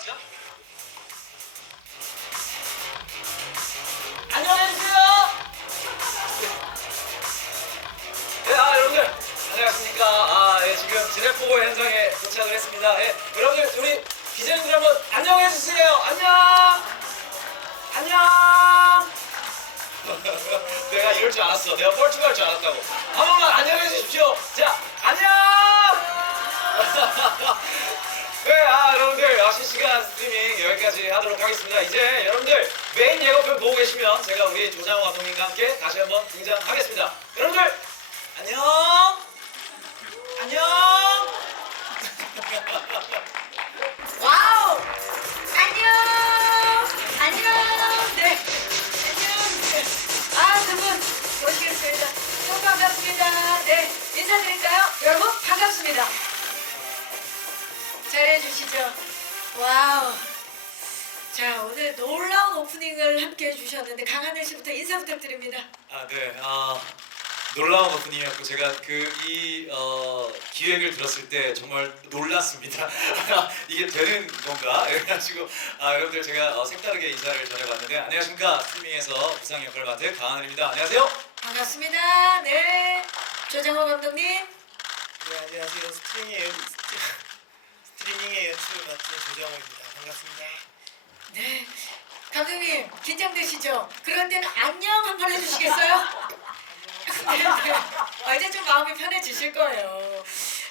같죠? 안녕하세요. 네, 여러분들 안녕하십니까? 예, 지금 지뢰포고 현장에 도착을 했습니다. 예, 여러분들 우리 기자님들 한번 안녕해 주세요. 안녕. 안녕. 내가 이럴 줄 알았어. 내가 뻘쭘 할줄 알았다고. 한 번만 안녕해 주십시오. 자, 안녕. 네, 여러분들 실시간 스트리밍 여기까지 하도록 하겠습니다. 이제 여러분들 메인 예고편 보고 계시면 제가 우리 조장호 감독님과 함께 다시 한번 등장하겠습니다. 여러분들 안녕. 안녕. 와우! 안녕! 안녕! 네. 안녕! 네. 두 분 모시겠습니다. 너무 반갑습니다. 네. 인사드릴까요? 여러분, 반갑습니다. 잘해주시죠. 와우. 자, 오늘 놀라운 오프닝을 함께 해주셨는데, 강하늘 씨부터 인사 부탁드립니다. 네. 놀라운 오프닝이었고 제가 이 기획을 들었을 때 정말 놀랐습니다. 이게 되는 건가? 그래가지고 여러분들 제가 색다르게 인사를 전해봤는데 안녕하십니까? 스트리밍에서 부상 역할을 맡은 강하늘입니다. 안녕하세요. 반갑습니다. 네. 조장호 감독님. 네, 안녕하세요. 스트리밍의 연출을 맡은 조정호입니다. 반갑습니다. 네. 감독님, 긴장되시죠? 그럴 때는 안녕 한번 해주시겠어요? 네. 이제 좀 마음이 편해지실 거예요.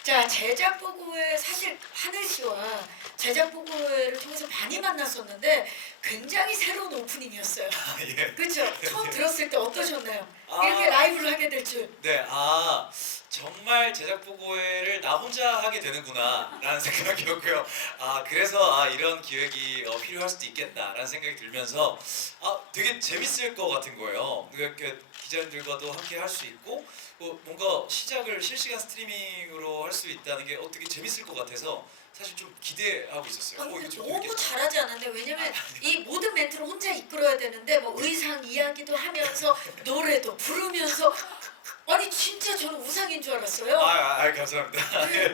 자, 제작 보고회 사실 하늘 씨와 제작 보고회를 통해서 많이 만났었는데 굉장히 새로운 오프닝이었어요. 예. 그렇죠? 처음 예. 들었을 때 어떠셨나요? 아. 이렇게 라이브를 하게 될 줄. 네, 정말 제작 보고회를 나 혼자 하게 되는구나라는 생각이었고요. 그래서 이런 기획이 필요할 수도 있겠다라는 생각이 들면서 되게 재밌을 것 같은 거예요. 이렇게 기자님들과도 함께 할 수 있고 뭔가 시작을 실시간 스트리밍으로 할 수 있다는 게 되게 재밌을 것 같아서 사실 좀 기대하고 있었어요. 근데 이거 좀 너무 재밌겠다. 잘하지 않았는데 왜냐면 이 모든 멘트를 혼자 이끌어야 되는데 뭐 의상 이야기도 하면서 노래도 부르면서 아니 진짜 저는 우상인 줄 알았어요. 감사합니다. 예.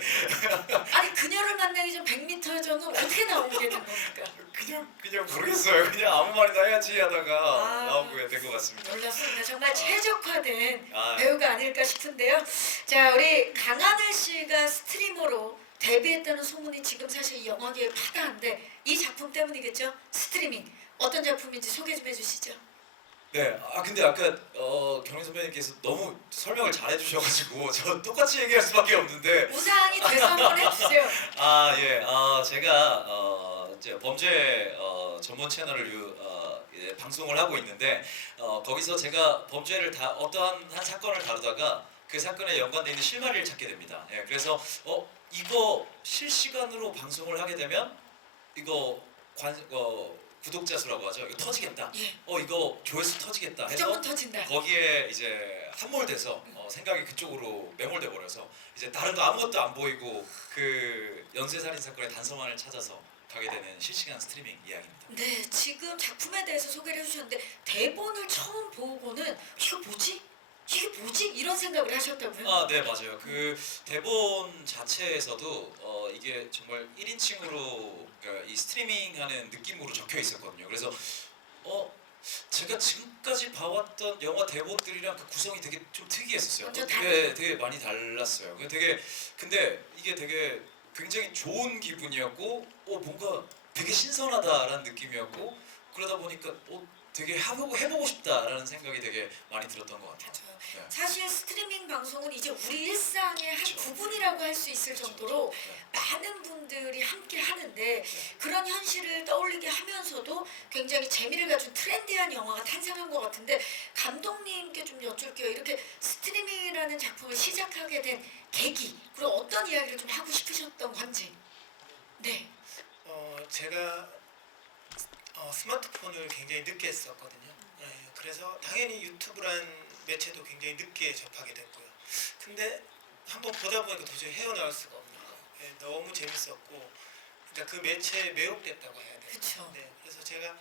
아니 그녀를 만나기 전 100m 전은 어떻게 나오게 된 겁니까? 그냥 모르겠어요. 그냥 아무 말이나 해야지 하다가 나오게 된 것 같습니다. 놀랐습니다. 정말 최적화된 아. 배우가 아닐까 싶은데요. 자, 우리 강하늘 씨가 스트리머로 데뷔했다는 소문이 지금 사실 영화계에 파다한데 이 작품 때문이겠죠? 스트리밍 어떤 작품인지 소개 좀 해주시죠. 네, 근데 아까 경희 선배님께서 너무 설명을 잘 해주셔가지고 저 똑같이 얘기할 수밖에 없는데 우상이 돼서 한번 해주세요. 예, 제가 이제 범죄 전문 채널을 방송을 하고 있는데 거기서 제가 범죄를 어떠한 한 사건을 다루다가 그 사건에 연관되어 있는 실마리를 찾게 됩니다. 예, 그래서 이거 실시간으로 방송을 하게 되면 이거 구독자 수라고 하죠. 이거 터지겠다. 예. 이거 조회수 터지겠다 해서 무조건 터진다. 거기에 이제 함몰돼서 생각이 그쪽으로 매몰돼 버려서 이제 다른 거 아무것도 안 보이고 그 연쇄살인 사건의 단서만을 찾아서 가게 되는 실시간 스트리밍 이야기입니다. 네, 지금 작품에 대해서 소개를 해주셨는데 대본을 처음 보고는 이거 뭐지? 이게 뭐지? 이런 생각을 하셨다고요? 네, 맞아요. 그 대본 자체에서도 이게 정말 1인칭으로 이 스트리밍하는 느낌으로 적혀 있었거든요. 그래서 제가 지금까지 봐왔던 영화 대본들이랑 그 구성이 되게 좀 특이했었어요. 완전 다르죠. 되게 많이 달랐어요. 근데 이게 되게 굉장히 좋은 기분이었고 뭔가 되게 신선하다라는 느낌이었고 그러다 보니까 되게 해보고 싶다라는 생각이 되게 많이 들었던 것 같아요. 맞아요. 네. 사실 스트리밍 방송은 이제 우리 일상의 한 그쵸. 부분이라고 할 수 있을 정도로 네. 많은 분들이 함께 하는데 그런 현실을 떠올리게 하면서도 굉장히 재미를 가진 트렌디한 영화가 탄생한 것 같은데 감독님께 좀 여쭐게요. 이렇게 스트리밍이라는 작품을 시작하게 된 계기 그리고 어떤 이야기를 좀 하고 싶으셨던 건지. 네. 제가 스마트폰을 굉장히 늦게 했었거든요. 그래서 당연히 유튜브란 매체도 굉장히 늦게 접하게 됐고요. 근데 한번 보다 보니까 도저히 헤어나올 수가 없는 거예요. 너무 재밌었고, 그러니까 그 매체에 매혹됐다고 해야 돼요. 그쵸. 네, 그래서 제가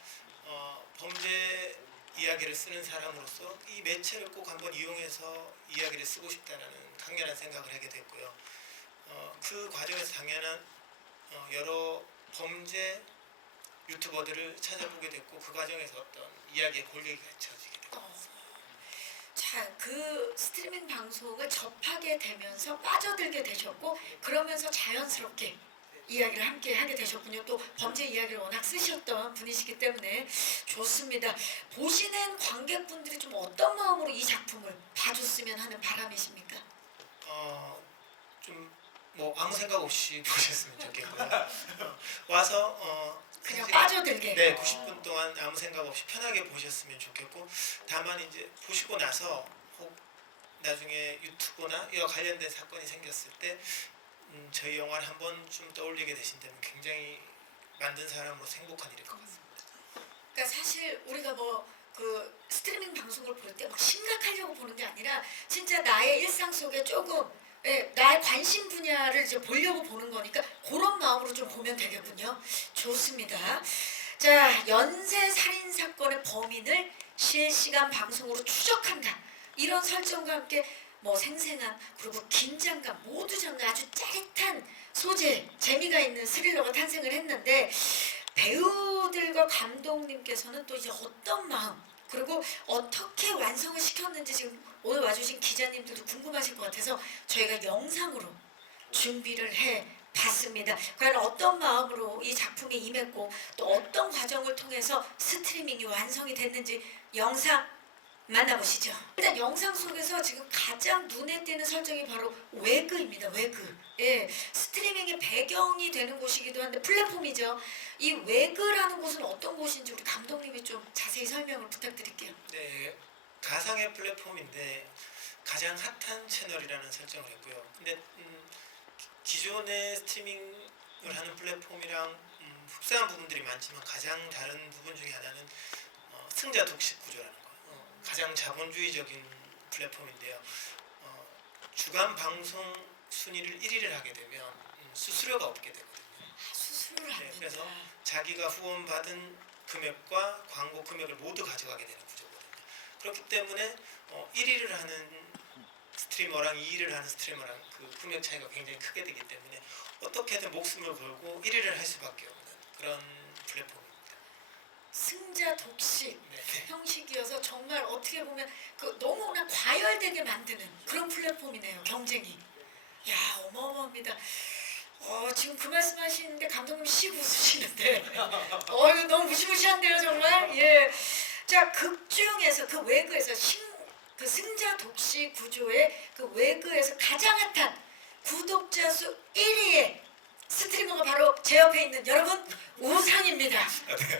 범죄 이야기를 쓰는 사람으로서 이 매체를 꼭 한번 이용해서 이야기를 쓰고 싶다는 강렬한 생각을 하게 됐고요. 그 과정에서 당연한 여러 범죄 유튜버들을 찾아보게 됐고 그 과정에서 어떤 이야기의 골격이 갖춰지게 됐고 자, 그 스트리밍 방송을 접하게 되면서 빠져들게 되셨고 그러면서 자연스럽게 이야기를 함께 하게 되셨군요. 또 범죄 이야기를 워낙 쓰셨던 분이시기 때문에 좋습니다. 보시는 관객분들이 좀 어떤 마음으로 이 작품을 봐줬으면 하는 바람이십니까? 좀 뭐 아무 생각 없이 보셨으면 좋겠고요. 와서 그냥 사실 빠져들게. 네, 90분 동안 아무 생각 없이 편하게 보셨으면 좋겠고 다만 이제 보시고 나서 혹 나중에 유튜브나 이와 관련된 사건이 생겼을 때 저희 영화를 한번 좀 떠올리게 되신다면 굉장히 만든 사람으로 행복한 일일 것 같습니다. 그러니까 사실 우리가 뭐 그 스트리밍 방송을 볼 때 막 심각하려고 보는 게 아니라 진짜 나의 일상 속에 조금 나의 관심 분야를 이제 보려고 보는 거니까 그런 마음으로 좀 보면 되겠군요. 좋습니다. 자, 연쇄 살인 사건의 범인을 실시간 방송으로 추적한다. 이런 설정과 함께 뭐 생생한 그리고 긴장감 모두 잡는 아주 짜릿한 소재, 재미가 있는 스릴러가 탄생을 했는데 배우들과 감독님께서는 또 이제 어떤 마음 그리고 어떻게 완성을 시켰는지 지금 오늘 와주신 기자님들도 궁금하실 것 같아서 저희가 영상으로 준비를 해 봤습니다. 과연 어떤 마음으로 이 작품에 임했고 또 어떤 과정을 통해서 스트리밍이 완성이 됐는지 영상 만나보시죠. 일단 영상 속에서 지금 가장 눈에 띄는 설정이 바로 외그입니다. 외그. 예, 스트리밍의 배경이 되는 곳이기도 한데 플랫폼이죠. 이 외그라는 곳은 어떤 곳인지 우리 감독님이 좀 자세히 설명을 부탁드릴게요. 네, 가상의 플랫폼인데 가장 핫한 채널이라는 설정을 했고요. 근데 기존의 스트리밍을 하는 플랫폼이랑 흡사한 부분들이 많지만 가장 다른 부분 중에 하나는 승자 독식 구조라는 거. 가장 자본주의적인 플랫폼인데요. 주간 방송 순위를 1위를 하게 되면 수수료가 없게 되거든요. 수술을 안 네, 된다. 그래서 자기가 후원받은 금액과 광고 금액을 모두 가져가게 되는 구조거든요. 그렇기 때문에 1위를 하는 스트리머랑 2위를 하는 스트리머랑 그 금액 차이가 굉장히 크게 되기 때문에 어떻게든 목숨을 걸고 1위를 할 수밖에 없는 그런 플랫폼입니다. 승자 독식 네. 형식이어서 정말 어떻게 보면 그 너무나 과열되게 만드는 그런 플랫폼이네요. 경쟁이. 야, 어마어마합니다. 지금 그 말씀하시는데 감독님 씩 웃으시는데 이거 너무 무시무시한데요 정말. 예. 자, 극 중에서 그 외그에서 그 승자 독식 구조의 그 외그에서 가장 핫한 구독자 수 1위의 스트리머가 바로 제 옆에 있는 여러분 우상입니다.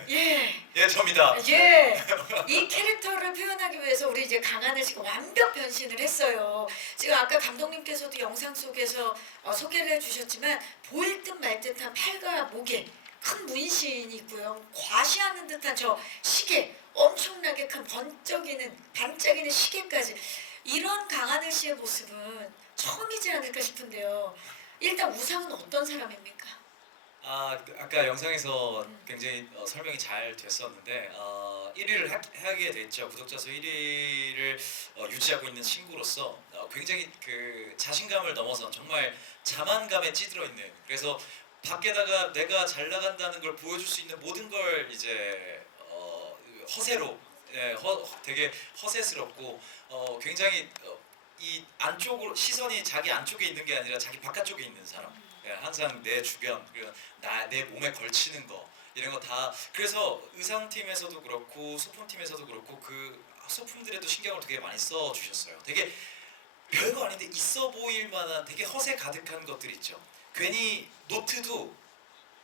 예. 예, 접니다. 예, 이 캐릭터를 표현하기 위해서 우리 이제 강하늘 씨가 완벽 변신을 했어요. 지금 아까 감독님께서도 영상 속에서 소개를 해주셨지만 보일 듯 말 듯한 팔과 목에 큰 문신이 있고요. 과시하는 듯한 저 시계, 엄청나게 큰 반짝이는 시계까지 이런 강하늘 씨의 모습은 처음이지 않을까 싶은데요. 일단 우상은 어떤 사람입니까? 아까 영상에서 굉장히 설명이 잘 됐었는데 1위를 하게 됐죠. 구독자 수 1위를 유지하고 있는 친구로서 굉장히 그 자신감을 넘어선 정말 자만감에 찌들어 있는 그래서 밖에다가 내가 잘 나간다는 걸 보여줄 수 있는 모든 걸 이제 허세로 되게 허세스럽고 굉장히 이 안쪽으로 시선이 자기 안쪽에 있는 게 아니라 자기 바깥쪽에 있는 사람. 항상 내 주변 그리고 내 몸에 걸치는 거 이런 거 다 그래서 의상팀에서도 그렇고 소품팀에서도 그렇고 그 소품들에도 신경을 되게 많이 써 주셨어요. 되게 별거 아닌데 있어 보일 만한 되게 허세 가득한 것들 있죠. 괜히 노트도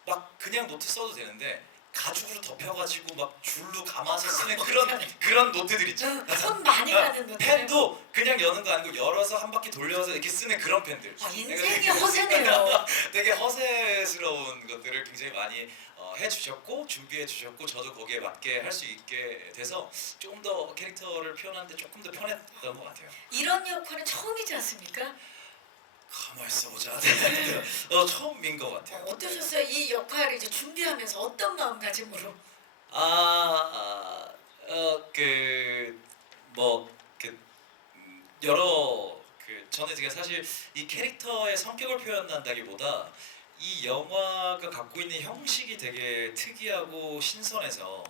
막 그냥 노트 써도 되는데 가죽으로 덮여가지고 막 줄로 감아서 쓰는 그런 노트들 있죠. 손 많이 가는 노트. 펜도 그냥 여는 거 아니고 열어서 한 바퀴 돌려서 이렇게 쓰는 그런 펜들. 인생이 허세네요. 되게 허세스러운 것들을 굉장히 많이 해주셨고 준비해 주셨고 저도 거기에 맞게 할 수 있게 돼서 조금 더 캐릭터를 표현하는데 조금 더 편했던 것 같아요. 이런 역할은 처음이지 않습니까? 가만 있어보자. 처음인 것 같아요. 어떠셨어요? 이 역할을 이제 준비하면서 어떤 마음가짐으로? 여러 저는 제가 사실 이 캐릭터의 성격을 표현한다기보다 이 영화가 갖고 있는 형식이 되게 특이하고 신선해서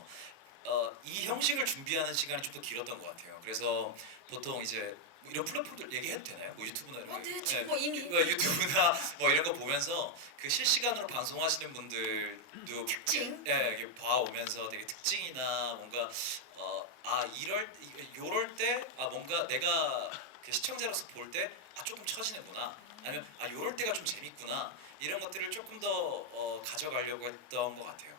이 형식을 준비하는 시간이 좀 더 길었던 것 같아요. 그래서 보통 이제 뭐 이런 플랫폼들 얘기해도 되나요? 뭐 유튜브나 이런 거. 네, 지금 뭐 이미 유튜브나 뭐 이런 거 보면서 그 실시간으로 방송하시는 분들도 특징. 이렇게 봐오면서 되게 특징이나 뭔가 요럴 때 뭔가 내가 그 시청자로서 볼 때 조금 처지는구나, 아니면 요럴 때가 좀 재밌구나, 이런 것들을 조금 더 가져가려고 했던 것 같아요.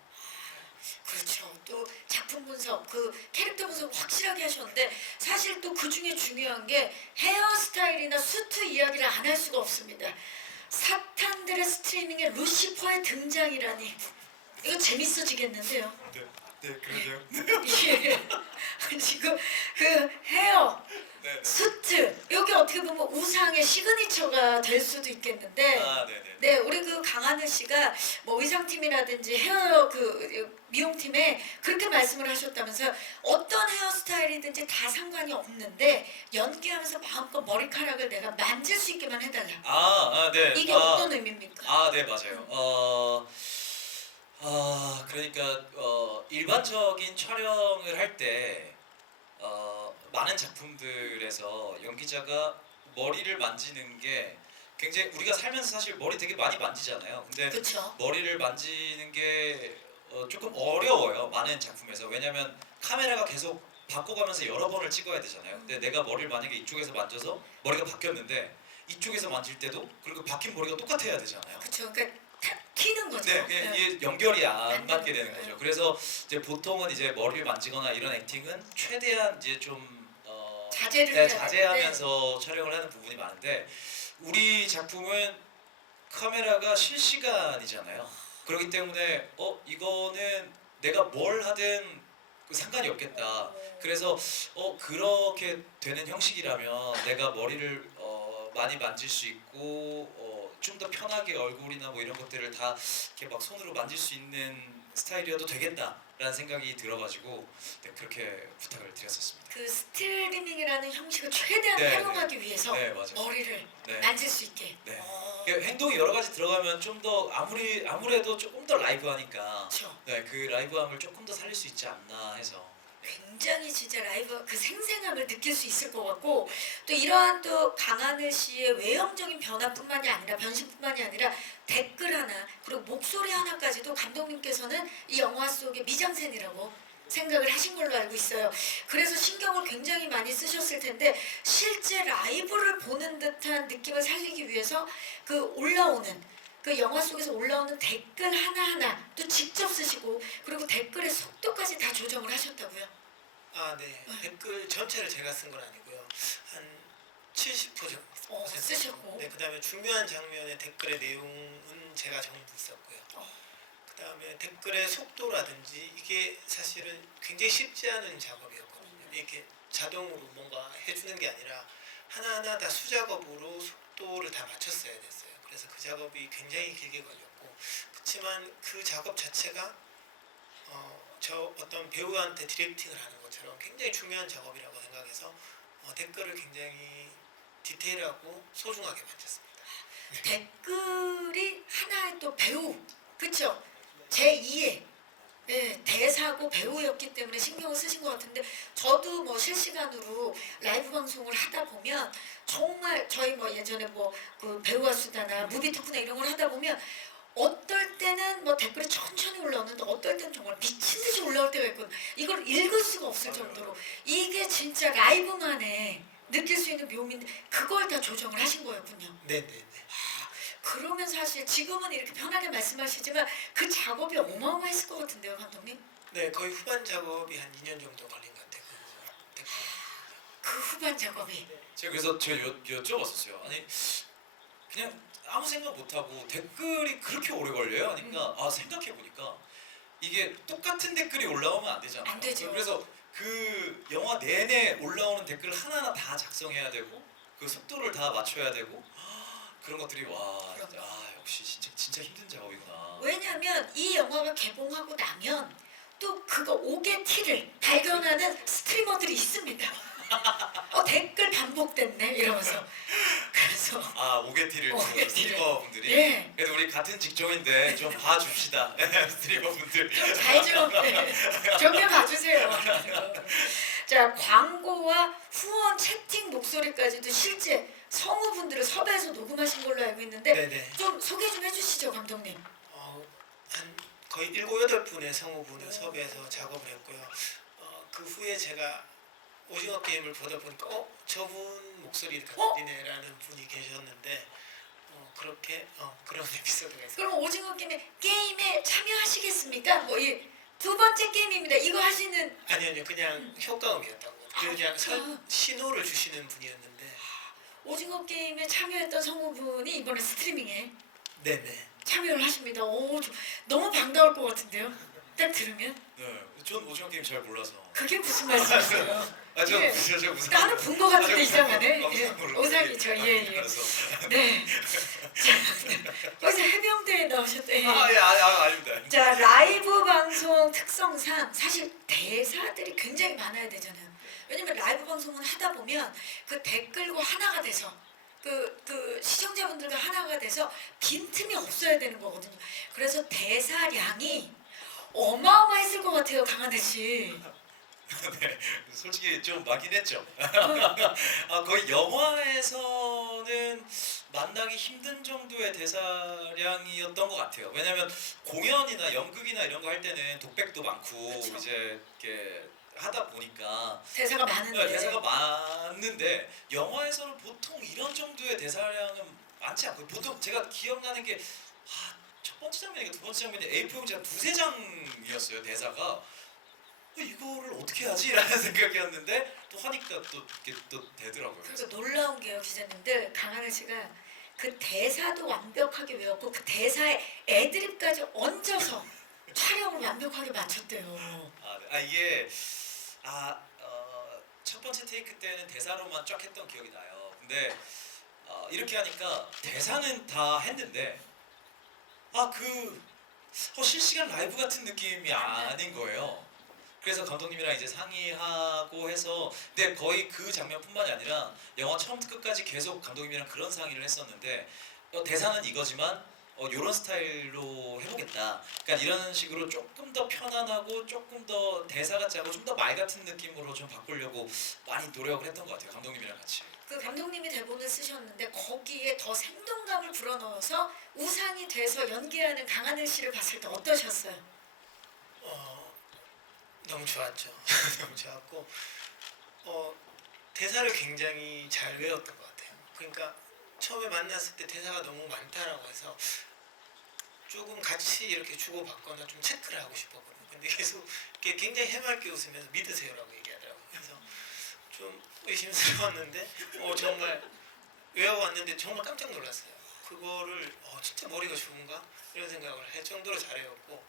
그렇죠. 또 작품 분석, 그 캐릭터 분석 확실하게 하셨는데 사실 또 그 중에 중요한 게 헤어스타일이나 수트 이야기를 안 할 수가 없습니다. 사탄들의 스트리밍에 루시퍼의 등장이라니 이거 재밌어지겠는데요. 네, 그러게요. 예. 지금 그 헤어, 네, 네. 수트 여기 어떻게 보면 우상의 시그니처가 될 수도 있겠는데 네네. 네, 우리 그 강하늘 씨가 뭐 의상팀이라든지 헤어 그 미용팀에 그렇게 말씀을 하셨다면서요. 어떤 헤어스타일이든지 다 상관이 없는데 연기하면서 마음껏 머리카락을 내가 만질 수 있게만 해달라. 네. 이게 어떤 의미입니까? 네, 맞아요. 그러니까 일반적인 촬영을 할 때 많은 작품들에서 연기자가 머리를 만지는 게 굉장히, 우리가 살면서 사실 머리 되게 많이 만지잖아요. 근데 그렇죠. 머리를 만지는 게 조금 어려워요, 많은 작품에서. 왜냐면 카메라가 계속 바꿔가면서 여러 번을 찍어야 되잖아요. 근데 내가 머리를 만약에 이쪽에서 만져서 머리가 바뀌었는데 이쪽에서 만질 때도 그리고 박힌 머리가 똑같아야 되잖아요. 그렇죠. 그러니까 튀는 거죠. 네, 이게 연결이 안 안 맞게 되는 되는 거죠. 거예요. 그래서 이제 보통은 이제 머리를 만지거나 이런 액팅은 최대한 이제 좀 자제를 해야 자제하면서 촬영을 하는 부분이 많은데, 우리 작품은 카메라가 실시간이잖아요. 그렇기 때문에 이거는 내가 뭘 하든 상관이 없겠다. 그래서 그렇게 되는 형식이라면 내가 머리를 많이 만질 수 있고 좀 더 편하게 얼굴이나 뭐 이런 것들을 다 이렇게 막 손으로 만질 수 있는 스타일이어도 되겠다라는 생각이 들어가지고 그렇게 부탁을 드렸었습니다. 그 스트리밍이라는 형식을 최대한 네, 활용하기 위해서 네, 맞아요. 머리를 네. 만질 수 있게. 네. 행동이 여러 가지 들어가면 좀 더 아무래도 조금 더 라이브하니까 그렇죠. 그 라이브함을 조금 더 살릴 수 있지 않나 해서. 굉장히 진짜 라이브 그 생생함을 느낄 수 있을 것 같고, 또 이러한 또 강하늘 씨의 외형적인 변화뿐만이 아니라 변신뿐만이 아니라 댓글 하나 그리고 목소리 하나까지도 감독님께서는 이 영화 속의 미장센이라고 생각을 하신 걸로 알고 있어요. 그래서 신경을 굉장히 많이 쓰셨을 텐데 실제 라이브를 보는 듯한 느낌을 살리기 위해서 그 올라오는 그 영화 속에서 올라오는 댓글 하나하나 또 직접 쓰시고, 그리고 댓글의 속도까지 다 조정을 하셨다고요? 네. 댓글 전체를 제가 쓴 건 아니고요. 한 70% 정도 쓰셨고. 네, 그다음에 중요한 장면의 댓글의 내용은 제가 전부 썼고요. 그다음에 댓글의 속도라든지 이게 사실은 굉장히 쉽지 않은 작업이었거든요. 이렇게 자동으로 뭔가 해주는 게 아니라 하나하나 다 수작업으로 속도를 다 맞췄어야 됐어요. 그래서 그 작업이 굉장히 길게 걸렸고, 그렇지만 그 작업 자체가 저 어떤 배우한테 디렉팅을 하는 것처럼 굉장히 중요한 작업이라고 생각해서 댓글을 굉장히 디테일하고 소중하게 만졌습니다. 댓글이 하나의 또 배우, 그쵸? 제2의 대사고 배우였기 때문에 신경을 쓰신 것 같은데, 저도 뭐 실시간으로 라이브 방송을 하다 보면 정말 저희 뭐 예전에 뭐 그 배우와 수다나 무비토크나 이런 걸 하다 보면 어떨 때는 뭐 댓글이 천천히 올라오는데 어떨 때는 정말 미친 듯이 올라올 때가 있거든요. 이걸 읽을 수가 없을 정도로 이게 진짜 라이브만에 느낄 수 있는 묘미인데 그걸 다 조정을 하신 거였군요. 네네네. 그러면 사실 지금은 이렇게 편하게 말씀하시지만 그 작업이 어마어마했을 것 같은데요, 감독님? 네, 거의 후반 작업이 한 2년 정도 걸린 것 같아요. 그 댓글. 그 후반 작업이. 제가 그래서 여쭤봤었어요. 아니 그냥 아무 생각 못하고 댓글이 그렇게 오래 걸려요? 하니까 생각해보니까 이게 똑같은 댓글이 올라오면 안 되잖아요. 안 되죠. 그래서 그 영화 내내 올라오는 댓글을 하나하나 다 작성해야 되고 그 속도를 다 맞춰야 되고 그런 것들이 역시 진짜 힘든 작업이구나. 왜냐하면 이 영화가 개봉하고 나면 또 그거 옥의 티를 발견하는 스트리머들이 있습니다. 댓글 반복됐네 이러면서 그래서 아 오게티를 오게티를. 스트리머 분들이. 예. 그래도 우리 같은 직종인데 좀 봐줍시다. 스트리머 분들. 좀잘 봐주세요. 자 광고와 후원 채팅 목소리까지도 실제 성우분들을 섭외해서 녹음하신 걸로 알고 있는데 네네. 좀 소개 좀 해주시죠 감독님. 한 거의 7, 8분의 성우분을 섭외해서 작업을 했고요. 그 후에 제가 오징어 게임을 보다 보니까 저분 목소리가 들리네라는 분이 계셨는데 그렇게 그런 에피소드가 있어요. 그럼 오징어 게임에 참여하시겠습니까? 뭐 이 두 번째 게임입니다. 이거 하시는 아니요 그냥 효과음이었다고. 그냥 효과음. 신호를 주시는 분이었는데 오징어 게임에 참여했던 성우분이 이번에 스트리밍에 네네. 참여를 하십니다. 너무 반가울 것 같은데요. 딱 들으면 네, 전 오징어 게임 잘 몰라서. 그게 무슨 말씀이세요? 아, 저 예. 무슨 무슨. 나는 본 것 같은데 이상하네. 예. 오상으로. 오상이죠. 예. 네. 자, 거기서 해병대에 나오셨대. 아닙니다. 자 라이브 방송 특성상 사실 대사들이 굉장히 많아야 되잖아요. 왜냐면 라이브 방송은 하다 보면 그 댓글과 하나가 돼서 그 시청자분들과 하나가 돼서 빈틈이 없어야 되는 거거든요. 그래서 대사량이 어마어마했을 것 같아요, 강하늘 씨. 네, 솔직히 좀 많긴 했죠. 거의 영화에서는 만나기 힘든 정도의 대사량이었던 것 같아요. 왜냐하면 공연이나 연극이나 이런 거 할 때는 독백도 많고 그쵸. 이제 이렇게 하다 보니까 대사가 많은데. 대사가 많은데 영화에서는 보통 이런 정도의 대사량은 많지 않고 보통 제가 기억나는 게 첫 번째 장면인가 두 번째 장면이 A4 용지 한 두세 장이었어요 대사가. 이거를 어떻게 하지? 라는 생각이었는데 또 하니까 또 이렇게 또 되더라고요. 그래서 놀라운 게요, 기자님들. 강하늘 씨가 그 대사도 완벽하게 외웠고 그 대사에 애드립까지 얹어서 촬영을 완벽하게 마쳤대요. 이게 첫 번째 테이크 때는 대사로만 쫙 했던 기억이 나요. 근데 이렇게 하니까 대사는 다 했는데 실시간 라이브 같은 느낌이 아닌 거예요. 그래서 감독님이랑 이제 상의하고 해서 근데 거의 그 장면뿐만이 아니라 영화 처음부터 끝까지 계속 감독님이랑 그런 상의를 했었는데 대사는 이거지만 이런 스타일로 해보겠다. 그러니까 이런 식으로 조금 더 편안하고 조금 더 대사가 짜고 좀 더 말 같은 느낌으로 좀 바꾸려고 많이 노력을 했던 것 같아요. 감독님이랑 같이. 그 감독님이 대본을 쓰셨는데 거기에 더 생동감을 불어넣어서 우상이 돼서 연기하는 강하늘 씨를 봤을 때 어떠셨어요? 너무 좋았죠. 너무 좋았고 대사를 굉장히 잘 외웠던 것 같아요. 그러니까 처음에 만났을 때 대사가 너무 많다라고 해서 조금 같이 이렇게 주고받거나 좀 체크를 하고 싶었거든요. 근데 계속 이렇게 굉장히 해맑게 웃으면서 믿으세요라고 얘기하더라고요. 그래서 좀 의심스러웠는데 정말 외워왔는데 정말 깜짝 놀랐어요. 그거를 진짜 머리가 좋은가? 이런 생각을 할 정도로 잘 외웠고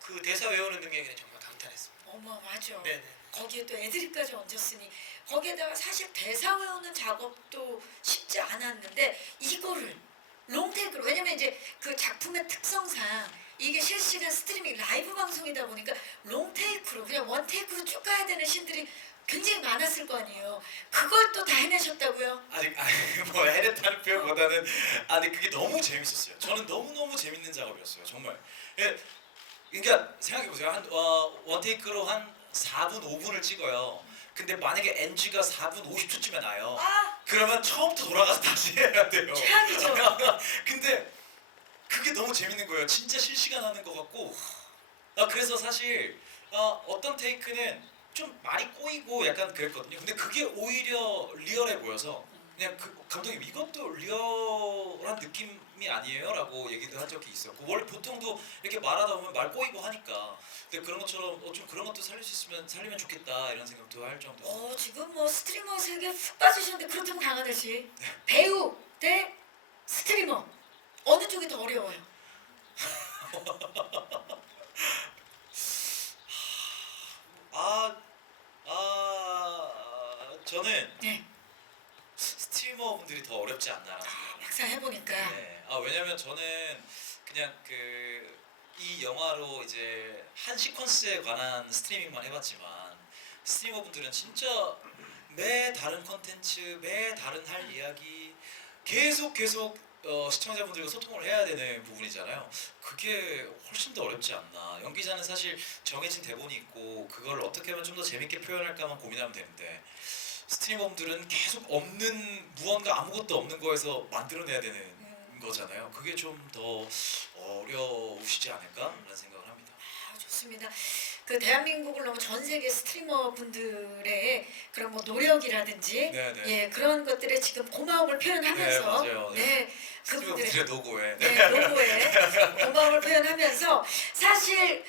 그 대사 외우는 능력에는 정말 감탄했습니다. 어마어마하죠. 네네. 거기에 또 애드립까지 얹었으니 거기에다가 사실 대사 외우는 작업도 쉽지 않았는데 이거를 롱테이크로 왜냐면 이제 그 작품의 특성상 이게 실시간 스트리밍 라이브 방송이다 보니까 롱테이크로 그냥 원테이크로 쭉 가야 되는 신들이 굉장히 많았을 거 아니에요. 그걸 또 다 해내셨다고요? 뭐 해냈다는 표현보다는 근데 그게 너무 재밌었어요. 저는 너무 재밌는 작업이었어요. 정말. 그러니까 생각해보세요. 한 원테이크로 한 4분 5분을 찍어요. 근데 만약에 NG가 4분 50초쯤에 나요. 그러면 처음부터 돌아가서 다시 해야 돼요. 최악이죠. 근데 그게 너무 재밌는 거예요. 진짜 실시간 하는 것 같고. 그래서 사실 어떤 테이크는 좀 말이 꼬이고 약간 그랬거든요. 근데 그게 오히려 리얼해 보여서 그냥 감독님 이것도 리얼한 느낌이 아니에요? 라고 얘기도 한 적이 있었고 원래 보통도 이렇게 말하다 보면 말 꼬이고 하니까 근데 그런 것처럼 좀 그런 것도 살릴 수 있으면 살리면 좋겠다 이런 생각도 할 정도. 지금 뭐 스트리머 세계에 푹 빠지셨는데 그렇다면 강하늘 씨 배우 대 스트리머 어느 쪽이 더 어려워요? 저는 네. 스트리머 분들이 더 어렵지 않나라는 생각이 막상 해보니까 네. 왜냐면 저는 그냥 이 영화로 이제 한 시퀀스에 관한 스트리밍만 해봤지만 스트리머 분들은 진짜 매 다른 컨텐츠, 매 다른 할 이야기 계속 시청자분들과 소통을 해야 되는 부분이잖아요. 그게 훨씬 더 어렵지 않나. 연기자는 사실 정해진 대본이 있고 그걸 어떻게 하면 좀 더 재밌게 표현할까만 고민하면 되는데 스트리머분들은 계속 없는 무언가 아무것도 없는 거에서 만들어내야 되는 거잖아요. 그게 좀 더 어려우시지 않을까라는 생각을 합니다. 아, 좋습니다. 그 대한민국을 넘어 전 세계 스트리머 분들의 그런 뭐 노력이라든지 네네. 예 그런 것들에 지금 고마움을 표현하면서 네, 맞아요. 네. 네, 그분들의 스트리머분들의 노고에 네, 노고에 고마움을 표현하면서 사실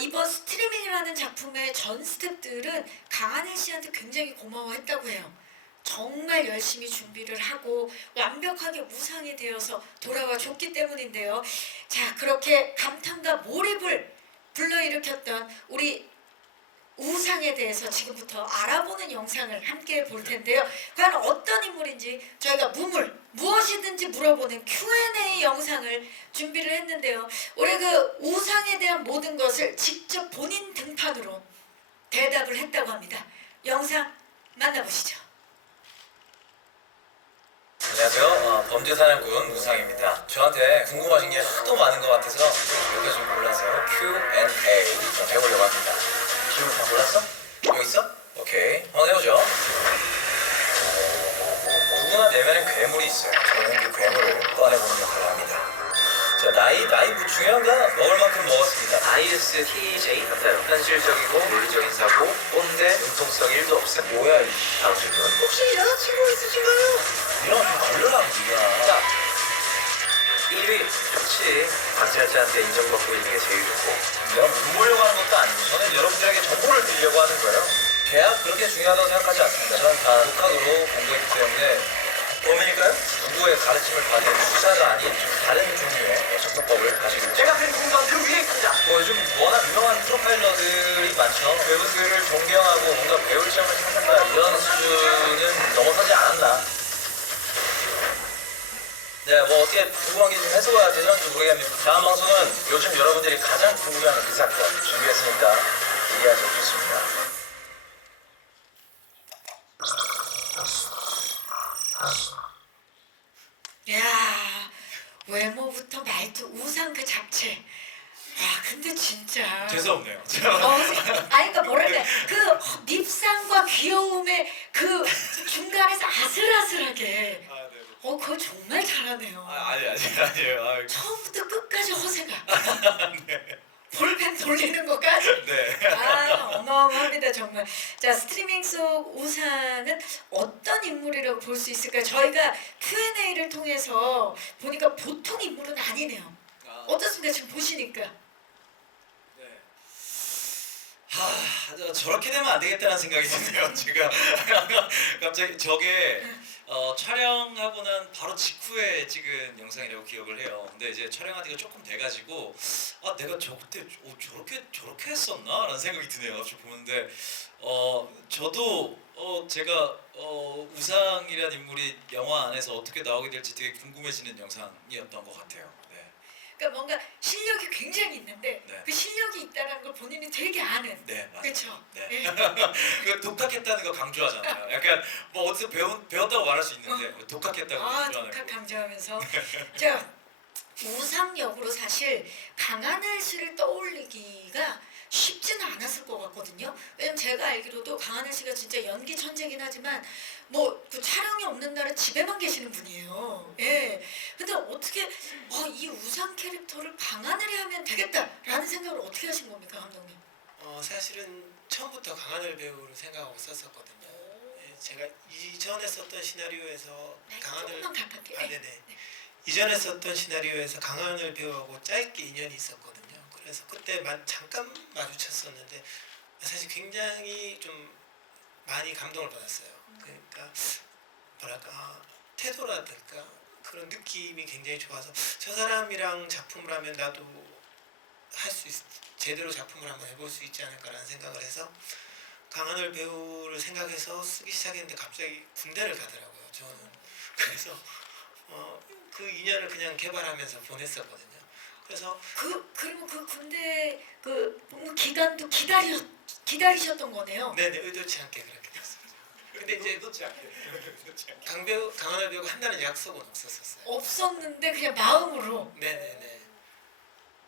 이번 스트리밍이라는 작품의 전 스태프들은 강하늘 씨한테 굉장히 고마워했다고 해요. 정말 열심히 준비를 하고 완벽하게 무상이 되어서 돌아와 줬기 때문인데요. 자, 그렇게 감탄과 몰입을 불러일으켰던 우리 우상에 대해서 지금부터 알아보는 영상을 함께 볼 텐데요. 과연 어떤 인물인지 저희가 무엇이든지 물어보는 Q&A 영상을 준비를 했는데요. 올해 그 우상에 대한 모든 것을 직접 본인 등판으로 대답을 했다고 합니다. 영상 만나보시죠. 안녕하세요. 범죄사냥꾼 우상입니다. 저한테 궁금하신 게 하도 많은 것 같아서 몇 개 좀 골라서 Q&A 좀 해보려고 합니다. 질문 다 골랐어? 여기 있어? 오케이. 한번 해보죠. 누구나 내면에 괴물이 있어요. 저는 그 괴물을 꺼내보는 역할을 합니다. 자, 나이 중요한가? 먹을 만큼 먹었습니다. ISTJ 맞아요. 현실적이고 논리적인 사고, 꼰대, 융통성 1도 없어요. 뭐야 이 다음 질문. 혹시 여자친구 있으신가요? 이런 거좀 걸려라 니가. 자, 1위 좋지. 박진아씨한테 인정받고 있는 게 제일 좋고. 내가 돈 벌려고 하는 것도 아니고 저는 여러분들에게 정보를 드리려고 하는 거예요. 대학 그렇게 중요하다고 생각하지 않습니다. 저는 다 독학으로 공부했기 때문에 범인일까요? 누구의 가르침을 받은 수사가 아닌 좀 다른 종류의 접근법을 가지고 있죠. 제가 그 공간 그 위에 있습니다. 요즘 워낙 유명한 프로파일러들이 많죠. 배우들을 존경하고 뭔가 배울 점을 찾는다 이런 수준은 넘어서지 않았나. 네, 뭐 어떻게 궁금한 게 좀 해소가 되는지 모르겠는데 다음 방송은 요즘 여러분들이 가장 궁금해하는 그 사건 준비했으니까 기대하셔도 좋습니다. 야, 외모부터 말투 우상 그 잡채. 와, 근데 진짜 재수없네요. 아니 그러니까 뭐랄까 그 밉상과 귀여움의 그 중간에서 아슬아슬하게 아, 네. 그거 정말 잘하네요. 아니에요. 처음부터 끝까지 허세가 네. 볼펜 돌리는 것까지 네. 아 어마어마합니다 정말. 자, 스트리밍 속 우상은 어떤 인물이라고 볼 수 있을까요? 저희가 Q&A를 통해서 보니까 보통 인물은 아니네요. 어떻습니까 지금 보시니까? 네. 저렇게 되면 안 되겠다는 생각이 드네요. 제가 갑자기 저게 촬영하고 난 바로 직후에 찍은 영상이라고 기억을 해요. 근데 이제 촬영하기가 조금 돼가지고 내가 저때 저렇게 했었나라는 생각이 드네요. 갑자기 보는데 저도 제가 우상이란 인물이 영화 안에서 어떻게 나오게 될지 되게 궁금해지는 영상이었던 것 같아요. 네. 그러니까 뭔가 실력이 굉장히 있는데 네. 그 실력이 있다는 걸 본인이 되게 아는. 네, 맞아요. 그렇죠. 네. 예. 그 독학했다는 거 강조하잖아요. 약간 뭐 어디서 배웠다고 말할 수 있는데 독학했다고 아, 강조하는 독학 거. 강조하면서 자 우상 역으로 사실 강하늘 씨를 떠올리기가 쉽지는 않았을 것 같거든요. 왜냐면 제가 알기로도 강하늘 씨가 진짜 연기 천재긴 하지만 뭐 그 촬영이 없는 날은 집에만 계시는 분이에요. 예. 근데 어떻게 이 우상 캐릭터를 강하늘이 하면 되겠다라는 생각을 어떻게 하신 겁니까, 감독님? 사실은 처음부터 강하늘 배우를 생각하고 썼었거든요. 예, 제가 이전에 썼던 시나리오에서 강하늘 조금만 가깝게. 네네. 이전에 썼던 시나리오에서 강하늘 배우하고 짧게 인연이 있었거든요. 그래서 그때 잠깐 마주쳤었는데 사실 굉장히 좀 많이 감동을 받았어요. 그러니까 뭐랄까 태도라든가 그런 느낌이 굉장히 좋아서 저 사람이랑 작품을 하면 나도 제대로 작품을 한번 해볼 수 있지 않을까라는 생각을 해서 강하늘 배우를 생각해서 쓰기 시작했는데 갑자기 군대를 가더라고요. 저는 그래서 그 인연을 그냥 개발하면서 보냈었거든요. 그래서 그리고 그 군대 그 기간도 기다리셨던 거네요. 네네 의도치 않게 그렇게 됐습니다. 근데 이제 놓지 않게. 놓지 않게. 강하늘 배우가 한다는 약속은 없었었어요. 없었는데 그냥 마음으로. 네네네.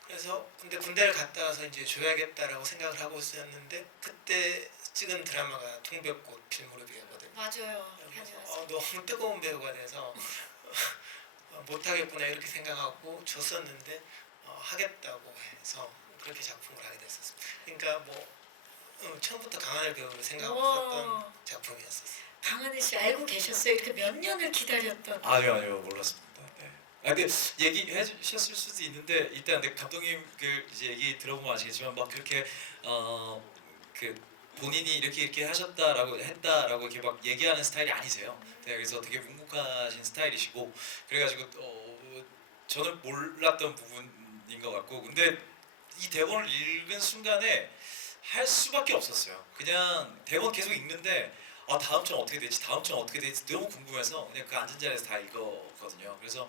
그래서 근데 군대를 갔다 와서 이제 줘야겠다라고 생각을 하고 있었는데 그때 찍은 드라마가 동백꽃 필무렵이었거든요. 맞아요. 그래서 다녀왔어요. 너무 뜨거운 배우가 돼서 못하겠구나 이렇게 생각하고 줬었는데 하겠다고 해서 그렇게 작품을 하게 됐었습니다. 그러니까 뭐 처음부터 강하늘 배우를 생각하고 있었던 우와. 작품이었었어요. 강하늘 씨 알고 계셨어요? 이렇게 몇 년을 기다렸던. 아니요 몰랐습니다. 네. 근데 얘기해 주셨을 수도 있는데 일단 근데 감독님 그 이제 얘기 들어보면 아시겠지만 막 그렇게 그 본인이 이렇게 하셨다라고 했다라고 이렇게 막 얘기하는 스타일이 아니세요. 네, 그래서 되게 묵묵하신 스타일이시고 그래가지고 저는 몰랐던 부분인 것 같고 근데 이 대본을 읽은 순간에 할 수밖에 없었어요. 그냥 대본 계속 읽는데 다음 주는 어떻게 될지 다음 주는 어떻게 될지 너무 궁금해서 그냥 그 앉은 자리에서 다 읽었거든요. 그래서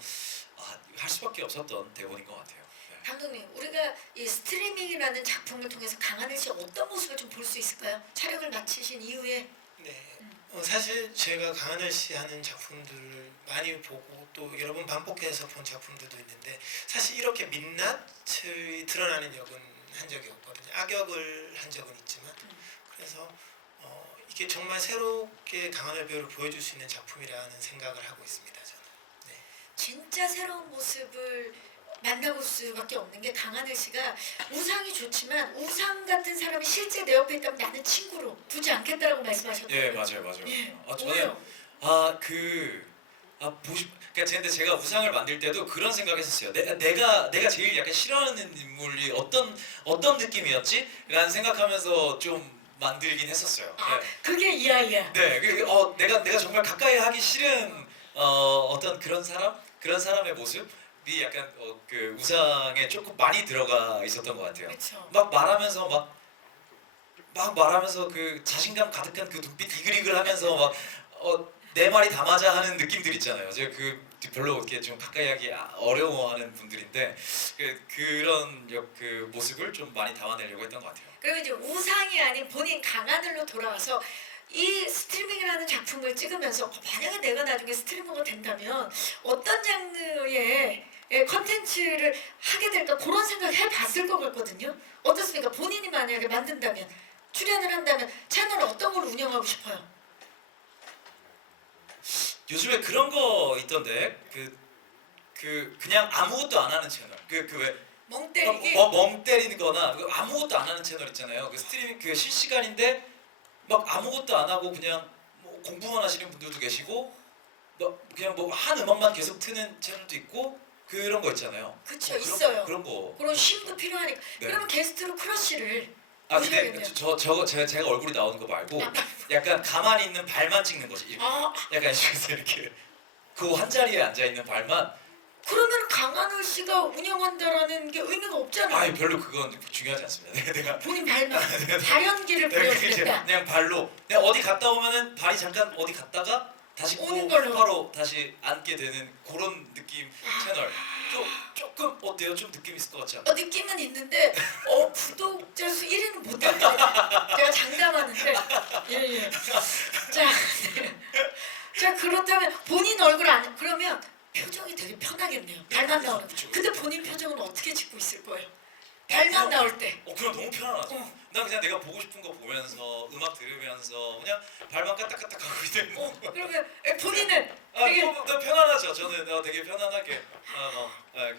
할 수밖에 없었던 대본인 것 같아요. 네. 감독님, 우리가 이 스트리밍이라는 작품을 통해서 강하늘 씨 어떤 모습을 좀 볼 수 있을까요? 촬영을 마치신 이후에. 네. 사실 제가 강하늘 씨 하는 작품들을 많이 보고 또 여러 번 반복해서 본 작품들도 있는데 사실 이렇게 민낯이 드러나는 역은 한 적이 없거든요. 악역을 한 적은 있지만 그래서 이게 정말 새롭게 강하늘 배우를 보여줄 수 있는 작품이라는 생각을 하고 있습니다. 저는. 네. 진짜 새로운 모습을 만나볼 수밖에 없는 게 강하늘 씨가 우상이 좋지만 우상 같은 사람이 실제 내 옆에 있다면 나는 친구로 두지 않겠다라고 말씀하셨거든요. 예 맞아요. 예, 저는 뭐예요? 그러니까 근데 제가 우상을 만들 때도 그런 생각했었어요. 내가 제일 약간 싫어하는 인물이 어떤 느낌이었지? 라는 생각하면서 좀 만들긴 했었어요. 네. 그게 이 아이야. 네, 내가 정말 가까이 하기 싫은 어떤 그런 사람의 모습이 약간 그 우상에 조금 많이 들어가 있었던 것 같아요. 그렇죠. 막 말하면서 그 자신감 가득한 그 눈빛 이글이글하면서 내 말이 다 맞아 하는 느낌들 있잖아요. 제가 별로 이렇게 좀 가까이 하기 어려워하는 분들인데 그런 그 모습을 좀 많이 담아내려고 했던 것 같아요. 그러면 이제 우상이 아닌 본인 강하늘로 돌아와서 이 스트리밍이라는 작품을 찍으면서 만약에 내가 나중에 스트리머가 된다면 어떤 장르의 컨텐츠를 하게 될까 그런 생각 해봤을 것 같거든요. 어떻습니까? 본인이 만약에 만든다면 출연을 한다면 채널 어떤 걸 운영하고 싶어요? 요즘에 그런 거 있던데 그냥 아무것도 안 하는 채널 왜 멍 때리기? 멍 때리는 거나 아무것도 안 하는 채널 있잖아요. 그 스트리밍 실시간인데 막 아무것도 안 하고 그냥 뭐 공부만 하시는 분들도 계시고 그냥 한 음악만 계속 트는 채널도 있고 그런 거 있잖아요. 그쵸, 있어요. 그런 거. 그런 쉼도 필요하니까. 네. 그러면 게스트로 크러쉬를 근데 모셔야겠네요. 제가 얼굴이 나오는 거 말고 약간 가만히 있는 발만 찍는 거지. 이렇게. 아, 약간 이렇게 그 한 자리에 앉아 있는 발만. 그러면 강하늘 씨가 운영한다라는 게 의미가 없잖아요. 별로 그건 중요하지 않습니다. 내가 본인 발만 발연기를 보여주겠다. 그냥 발로 그냥 어디 갔다 오면은 발이 잠깐 어디 갔다가 다시 오는 걸로. 바로 다시 앉게 되는 그런 느낌 채널. 조금 어때요? 좀 느낌 있을 것 같지 않아요? 느낌은 있는데 구독자 수 1위는 못하는데 제가 장담하는데 예. 자, 네. 자 그렇다면 본인 얼굴 안 그러면 표정이 되게 편하겠네요. 발만 나오는. 근데 본인 표정은 어떻게 짓고 있을 거예요? 발만 나올 때. 그럼 너무 편안하죠. 난 그냥 내가 보고 싶은 거 보면서 음악 들으면서 그냥 발만 까딱까딱 하고 있는. 그러면 본인은 되게 나 편안하죠. 저는 되게 편안하게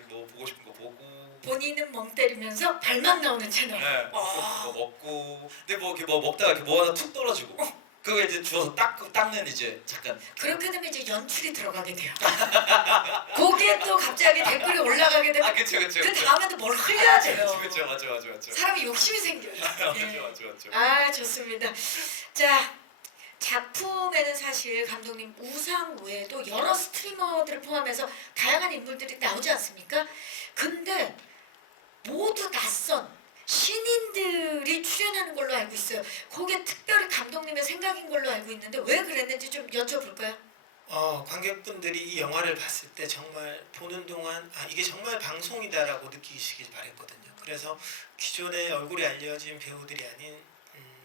뭐 보고 싶은 거 보고. 본인은 멍 때리면서 발만 나오는 채널. 네, 뭐 먹고. 근데 이렇게 먹다가 이렇게 뭐 하나 툭 떨어지고. 그거 이제 주워서 닦는 이제 잠깐. 그렇게 되면 이제 연출이 들어가게 돼요. 거기에 또 갑자기 댓글이 올라가게 되면 그쵸. 그 다음에도 뭘 흘려야 돼요. 그쵸, 맞죠. 사람이 욕심이 생겨요. 예. 맞죠. 좋습니다. 자, 작품에는 사실 감독님 우상 외에도 여러 스트리머들을 포함해서 다양한 인물들이 나오지 않습니까? 근데 모두 낯선 신인들이 출연하는 걸로 알고 있어요. 그게 특별히 감독님의 생각인 걸로 알고 있는데 왜 그랬는지 좀 여쭤볼까요? 관객분들이 이 영화를 봤을 때 정말 보는 동안 이게 정말 방송이다라고 느끼시길 바랬거든요. 그래서 기존에 얼굴이 알려진 배우들이 아닌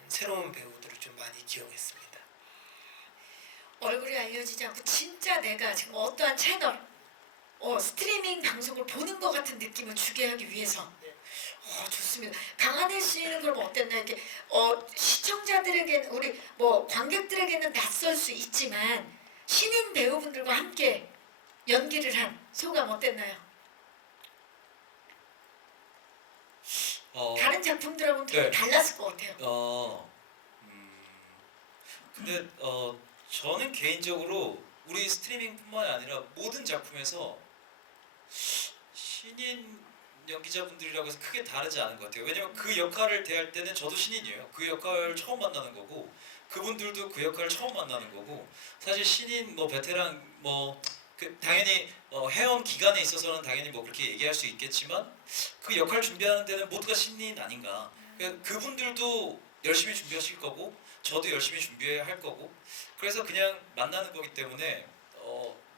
새로운 배우들을 좀 많이 기용했습니다. 얼굴이 알려지지 않고 진짜 내가 지금 어떠한 채널, 스트리밍 방송을 보는 것 같은 느낌을 주게 하기 위해서. 좋습니다. 강하늘 씨는 그럼 어땠나요? 이렇게 시청자들에게 우리 뭐 관객들에게는 낯설 수 있지만 신인 배우분들과 함께 연기를 한 소감 어땠나요? 다른 작품들하고는 되게 네. 달랐을 것 같아요. 근데 저는 개인적으로 우리 스트리밍뿐만이 아니라 모든 작품에서 신인 연기자분들이라고 해서 크게 다르지 않은 것 같아요. 왜냐면 그 역할을 대할 때는 저도 신인이에요. 그 역할을 처음 만나는 거고 그분들도 그 역할을 처음 만나는 거고 사실 신인 뭐 베테랑 뭐 당연히 해온 기간에 있어서는 당연히 뭐 그렇게 얘기할 수 있겠지만 그 역할 준비하는 데는 모두가 신인 아닌가. 그분들도 열심히 준비하실 거고 저도 열심히 준비해야 할 거고 그래서 그냥 만나는 거기 때문에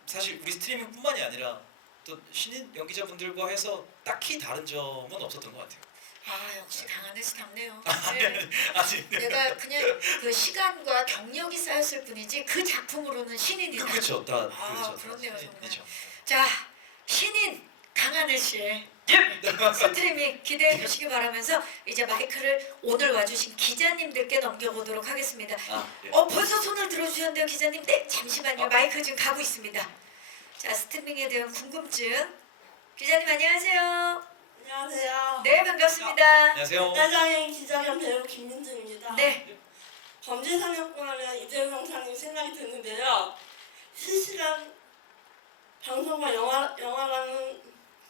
사실 우리 스트리밍뿐만이 아니라 또 신인 연기자분들과 해서 딱히 다른 점은 없었던 것 같아요. 역시 강하늘 씨 답네요. 아니, 네. 아니, 내가 그냥 그 시간과 경력이 쌓였을 뿐이지 그 작품으로는 신인이다. 그렇죠. 다 그렇네요, 그렇죠. 정말. 신인이죠. 자, 신인 강하늘 씨의 스트리밍 기대해 주시기 바라면서 이제 마이크를 오늘 와주신 기자님들께 넘겨보도록 하겠습니다. 예. 벌써 손을 들어주셨는데요, 기자님. 네, 잠시만요. 마이크 지금 가고 있습니다. 자, 스트리밍에 대한 궁금증. 기자님 안녕하세요. 안녕하세요. 네, 반갑습니다. 안녕하세요. 나장인 기자겸 배우 김민주입니다. 네, 범죄 사냥꾼하면 이재용 형사님 생각이 드는데요. 실시간 방송과 영화라는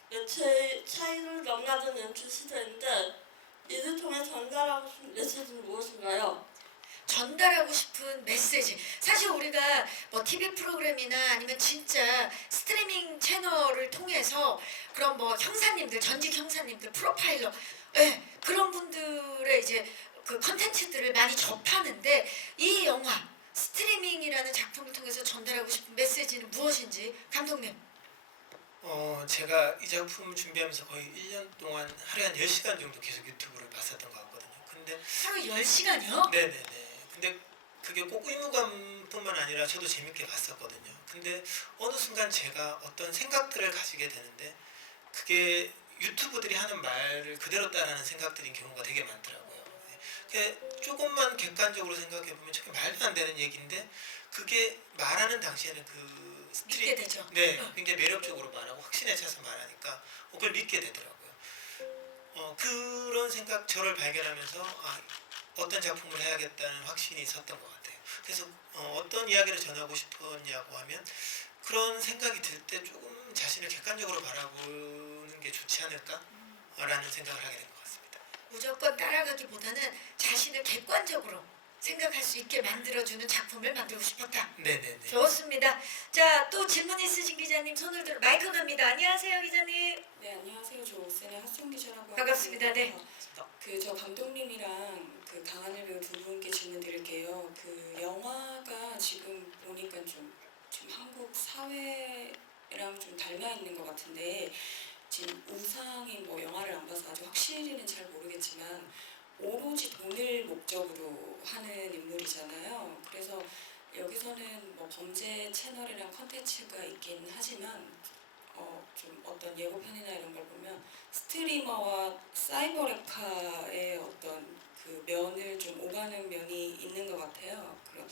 매체의 차이를 넘나든 연출 시대인데 이를 통해 전달하고 싶은 메시지는 무엇인가요? 전달하고 싶은 메시지. 사실 우리가 뭐 TV 프로그램이나 아니면 진짜 스트리밍 채널을 통해서 그런 뭐 형사님들, 전직 형사님들, 프로파일러, 그런 분들의 이제 그 컨텐츠들을 많이 접하는데 이 영화 스트리밍이라는 작품을 통해서 전달하고 싶은 메시지는 무엇인지 감독님. 제가 이 작품 준비하면서 거의 1년 동안 하루에 한 10시간 정도 계속 유튜브를 봤었던 것 같거든요. 근데 하루 10시간이요? 네네네. 근데 그게 꼭 의무감뿐만 아니라 저도 재밌게 봤었거든요. 근데 어느 순간 제가 어떤 생각들을 가지게 되는데 그게 유튜브들이 하는 말을 그대로 따르는 생각들인 경우가 되게 많더라고요. 그게 조금만 객관적으로 생각해 보면 저게 말도 안 되는 얘기인데 그게 말하는 당시에는 그 믿게 되죠. 네, 굉장히 매력적으로 말하고 확신에 차서 말하니까 그걸 믿게 되더라고요. 그런 생각 저를 발견하면서 어떤 작품을 해야겠다는 확신이 있었던 것 같아요. 그래서 어떤 이야기를 전하고 싶었냐고 하면 그런 생각이 들 때 조금 자신을 객관적으로 바라보는 게 좋지 않을까라는 생각을 하게 된 것 같습니다. 무조건 따라가기보다는 자신을 객관적으로 생각할 수 있게 만들어주는 작품을 만들고 싶었다. 네네네. 좋습니다. 자, 또 질문 있으신 기자님 손을 들어 마이크 갑니다. 안녕하세요, 기자님. 네, 안녕하세요. 저 옥센의 하수영 기자라고 반갑습니다. 네. 저 감독님이랑 그 강하늘 배우 두 분께 질문 드릴게요. 그 영화가 지금 보니까 좀 지금 한국 사회랑 좀 닮아 있는 것 같은데 지금 우상이 뭐 영화를 안 봐서 아주 확실히는 잘 모르겠지만 오로지 돈을 목적으로 하는 인물이잖아요. 그래서 여기서는 뭐 범죄 채널이랑 컨텐츠가 있긴 하지만 좀 어떤 예고편이나 이런 걸 보면 스트리머와 사이버레카의 어떤 그 면을 좀 오가는 면이 있는 것 같아요. 그런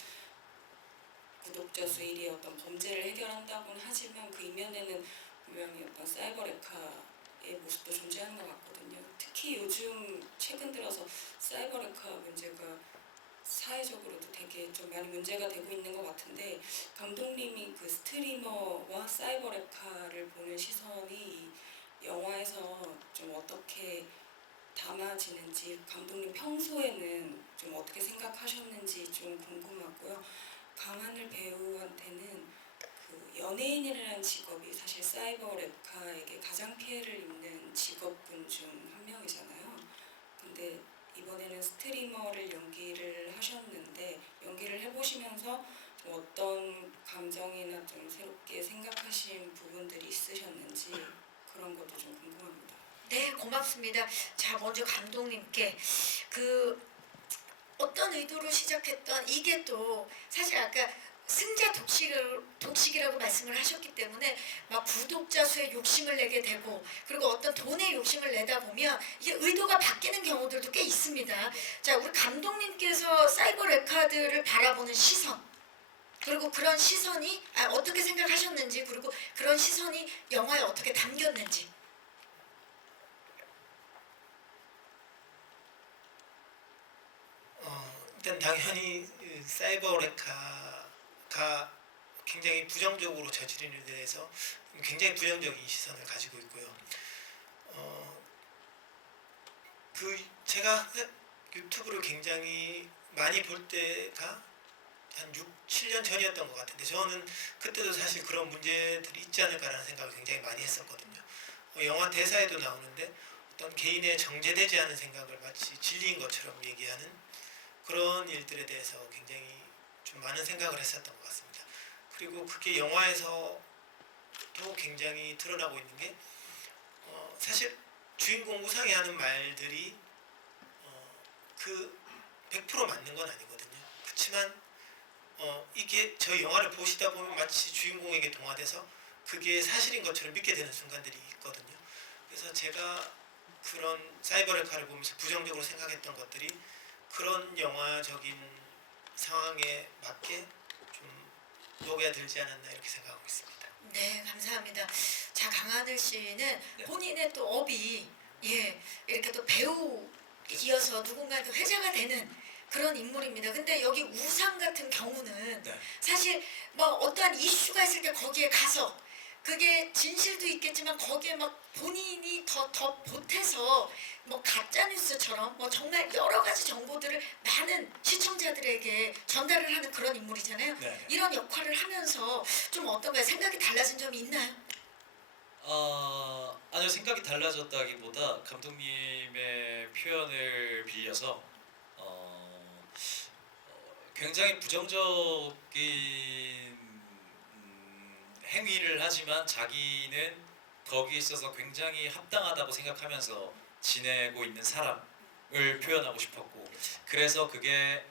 구독자 수 1위 어떤 범죄를 해결한다고는 하지만 그 이면에는 분명히 어떤 사이버레카의 모습도 존재하는 것 같거든요. 특히 요즘 최근 들어서 사이버레카 문제가 사회적으로도 되게 좀 많이 문제가 되고 있는 것 같은데 감독님이 그 스트리머와 사이버레카를 보는 시선이 이 영화에서 좀 어떻게 담아지는지 감독님 평소에는 좀 어떻게 생각하셨는지 좀 궁금하고요. 강하늘 배우한테는 그 연예인이라는 직업이 사실 사이버레카에게 가장 피해를 입는 직업군 중 한 명이잖아요. 근데 이번에는 스트리머를 연기를 하셨는데 연기를 해보시면서 좀 어떤 감정이나 좀 새롭게 생각하신 부분들이 있으셨는지 그런 것도 좀 궁금합니다. 네, 고맙습니다. 자, 먼저 감독님께 그 어떤 의도로 시작했던 이게 또 사실 아까 승자 독식이라고 말씀을 하셨기 때문에 막 구독자 수에 욕심을 내게 되고 그리고 어떤 돈에 욕심을 내다 보면 이게 의도가 바뀌는 경우들도 꽤 있습니다. 자, 우리 감독님께서 사이버 레카드를 바라보는 시선 그리고 그런 시선이 어떻게 생각하셨는지 그리고 그런 시선이 영화에 어떻게 담겼는지. 일단 당연히 사이버 레카가 굉장히 부정적으로 저지른 일에 대해서 굉장히 부정적인 시선을 가지고 있고요. 제가 유튜브를 굉장히 많이 볼 때가 한 6, 7년 전이었던 것 같은데 저는 그때도 사실 그런 문제들이 있지 않을까라는 생각을 굉장히 많이 했었거든요. 영화 대사에도 나오는데 어떤 개인의 정제되지 않은 생각을 마치 진리인 것처럼 얘기하는 그런 일들에 대해서 굉장히 좀 많은 생각을 했었던 것 같습니다. 그리고 그게 영화에서도 굉장히 드러나고 있는 게 사실 주인공 우상이 하는 말들이 그 100% 맞는 건 아니거든요. 그렇지만 이게 저희 영화를 보시다 보면 마치 주인공에게 동화돼서 그게 사실인 것처럼 믿게 되는 순간들이 있거든요. 그래서 제가 그런 사이버 레카를 보면서 부정적으로 생각했던 것들이 그런 영화적인 상황에 맞게 좀 녹여들지 않았나 이렇게 생각하고 있습니다. 네, 감사합니다. 자, 강하늘 씨는 본인의 또 업이 이렇게 또 배우이어서 누군가한테 회자가 되는 그런 인물입니다. 근데 여기 우상 같은 경우는 네. 사실 뭐 어떠한 이슈가 있을 때 거기에 가서 그게 진실도 있겠지만 거기에 막 본인이 더 보태서 뭐 가짜 뉴스처럼 뭐 정말 여러 가지 정보들을 많은 시청자들에게 전달을 하는 그런 인물이잖아요. 네. 이런 역할을 하면서 좀 어떤가요? 생각이 달라진 점이 있나요? 아니요, 생각이 달라졌다기보다 감독님의 표현을 빌려서 굉장히 부정적인 행위를 하지만 자기는 거기에 있어서 굉장히 합당하다고 생각하면서 지내고 있는 사람을 표현하고 싶었고 그래서 그게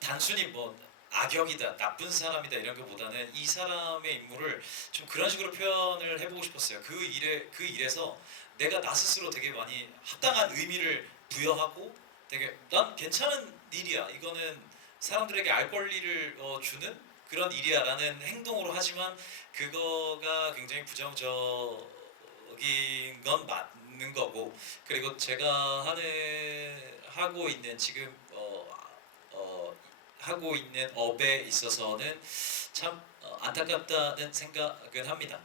단순히 뭐 악역이다, 나쁜 사람이다 이런 것보다는 이 사람의 인물을 좀 그런 식으로 표현을 해보고 싶었어요. 그 일에서 내가 나 스스로 되게 많이 합당한 의미를 부여하고 되게 난 괜찮은 일이야. 이거는 사람들에게 알 권리를 주는 그런 일이야라는 행동으로 하지만 그거가 굉장히 부정적인 건 맞는 거고 그리고 제가 하고 있는 지금 하고 있는 업에 있어서는 참 안타깝다는 생각은 합니다.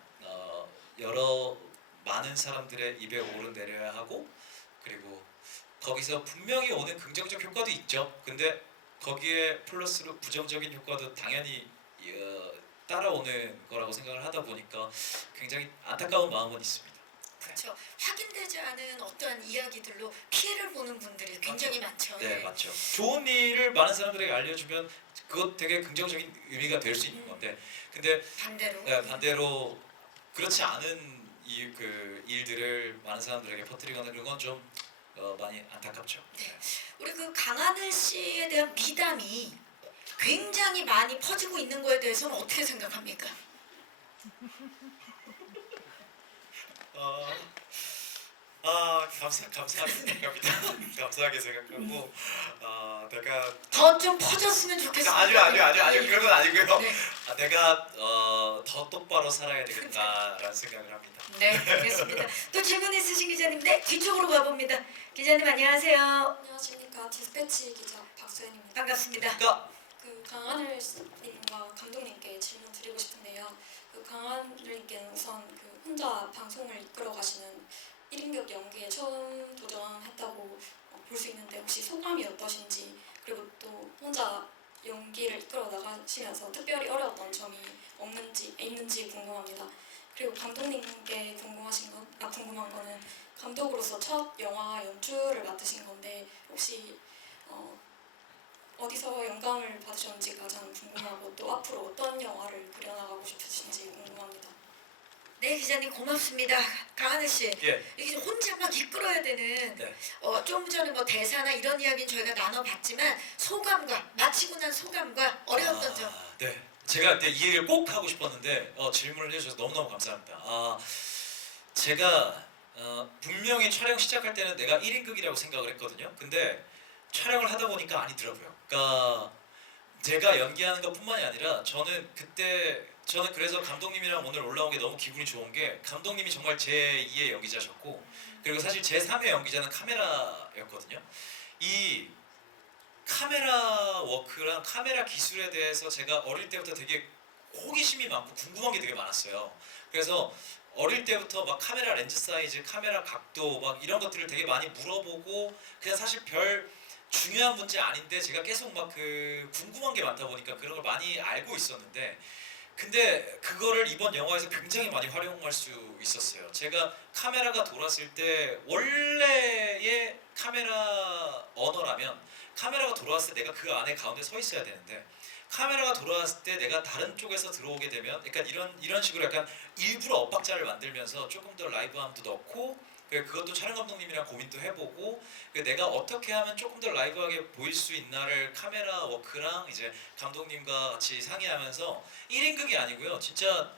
여러 많은 사람들의 입에 오르내려야 하고 그리고 거기서 분명히 오는 긍정적 효과도 있죠. 근데 거기에 플러스로 부정적인 효과도 당연히 따라오는 거라고 생각을 하다 보니까 굉장히 안타까운 마음은 있습니다. 그렇죠. 확인되지 않은 어떠한 이야기들로 피해를 보는 분들이 굉장히 많죠. 네, 맞죠. 좋은 일을 많은 사람들에게 알려주면 그것 되게 긍정적인 의미가 될 수 있는 건데, 근데 반대로. 반대로 그렇지 않은 그 일들을 많은 사람들에게 퍼뜨리거나 그런 건 좀 많이 안타깝죠. 우리 그 강하늘 씨에 대한 미담이 굉장히 많이 퍼지고 있는 거에 대해서는 어떻게 생각합니까? 감사하게 생각합니다. 감사하게 생각하고 내가 더 좀 퍼졌으면 좋겠습니다. 아니요 그런 건 아니고요. 네. 내가 더 똑바로 살아야 되겠다라는 생각을 합니다. 네, 알겠습니다. 또 질문 있으신 기자님, 네, 뒤쪽으로 가봅니다. 기자님 안녕하세요. 안녕하십니까. 디스패치 기자 박수현입니다. 반갑습니다. 그러니까 그 강하늘님과 감독님께 질문 드리고 싶은데요. 그 강하늘님께는 우선 그 혼자 방송을 이끌어 가시는 1인격 연기에 처음 도전했다고 볼 수 있는데 혹시 소감이 어떠신지 그리고 또 혼자 연기를 이끌어 나가시면서 특별히 어려웠던 점이 있는지 궁금합니다. 그리고 감독님께 궁금한 거는 감독으로서 첫 영화 연출을 맡으신 건데 혹시 어디서 영감을 받으셨는지 가장 궁금하고 또 앞으로 어떤 영화를 그려나가고 싶으신지 궁금합니다. 네 기자님 고맙습니다. 강하늘 씨. 예. 이게 혼자 막 이끌어야 되는 네. 좀 전에 뭐 대사나 이런 이야기는 저희가 나눠봤지만 소감과 마치고 난 소감과 어려웠던 점. 네. 제가 근데 이 얘기를 꼭 하고 싶었는데 질문을 해주셔서 너무너무 감사합니다. 제가 분명히 촬영 시작할 때는 내가 1인극이라고 생각을 했거든요. 근데 촬영을 하다 보니까 아니더라고요. 그러니까 제가 연기하는 것뿐만이 아니라 저는 그래서 감독님이랑 오늘 올라온 게 너무 기분이 좋은 게 감독님이 정말 제2의 연기자셨고 그리고 사실 제3의 연기자는 카메라였거든요. 이 카메라 워크랑 카메라 기술에 대해서 제가 어릴 때부터 되게 호기심이 많고 궁금한 게 되게 많았어요. 그래서 어릴 때부터 막 카메라 렌즈 사이즈, 카메라 각도 막 이런 것들을 되게 많이 물어보고 그냥 사실 별 중요한 문제 아닌데 제가 계속 막 그 궁금한 게 많다 보니까 그런 걸 많이 알고 있었는데 근데 그거를 이번 영화에서 굉장히 많이 활용할 수 있었어요. 제가 카메라가 돌았을 때 원래의 카메라 언어라면 카메라가 돌아왔을 때 내가 그 안에 가운데 서 있어야 되는데 카메라가 돌아왔을 때 내가 다른 쪽에서 들어오게 되면 약간 이런 식으로 약간 일부러 엇박자를 만들면서 조금 더 라이브함도 넣고 그것도 촬영 감독님이랑 고민도 해보고 내가 어떻게 하면 조금 더 라이브하게 보일 수 있나를 카메라 워크랑 이제 감독님과 같이 상의하면서 1인극이 아니고요. 진짜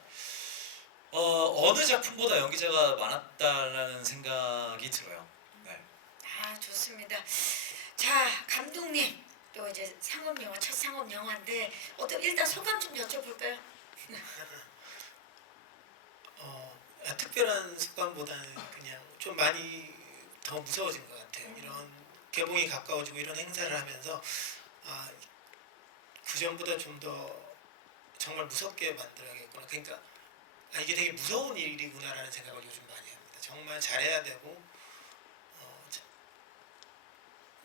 어느 작품보다 연기자가 많았다라는 생각이 들어요. 네. 좋습니다. 자 감독님 또 이제 상업 영화 첫 상업 영화인데 일단 소감 좀 여쭤볼까요? 특별한 소감보다는 그냥 좀 많이 더 무서워진 것 같아요. 이런 개봉이 가까워지고 이런 행사를 하면서 그 전보다 좀 더 정말 무섭게 만들어야겠구나. 그러니까 이게 되게 무서운 일이구나라는 생각을 요즘 많이 합니다. 정말 잘해야 되고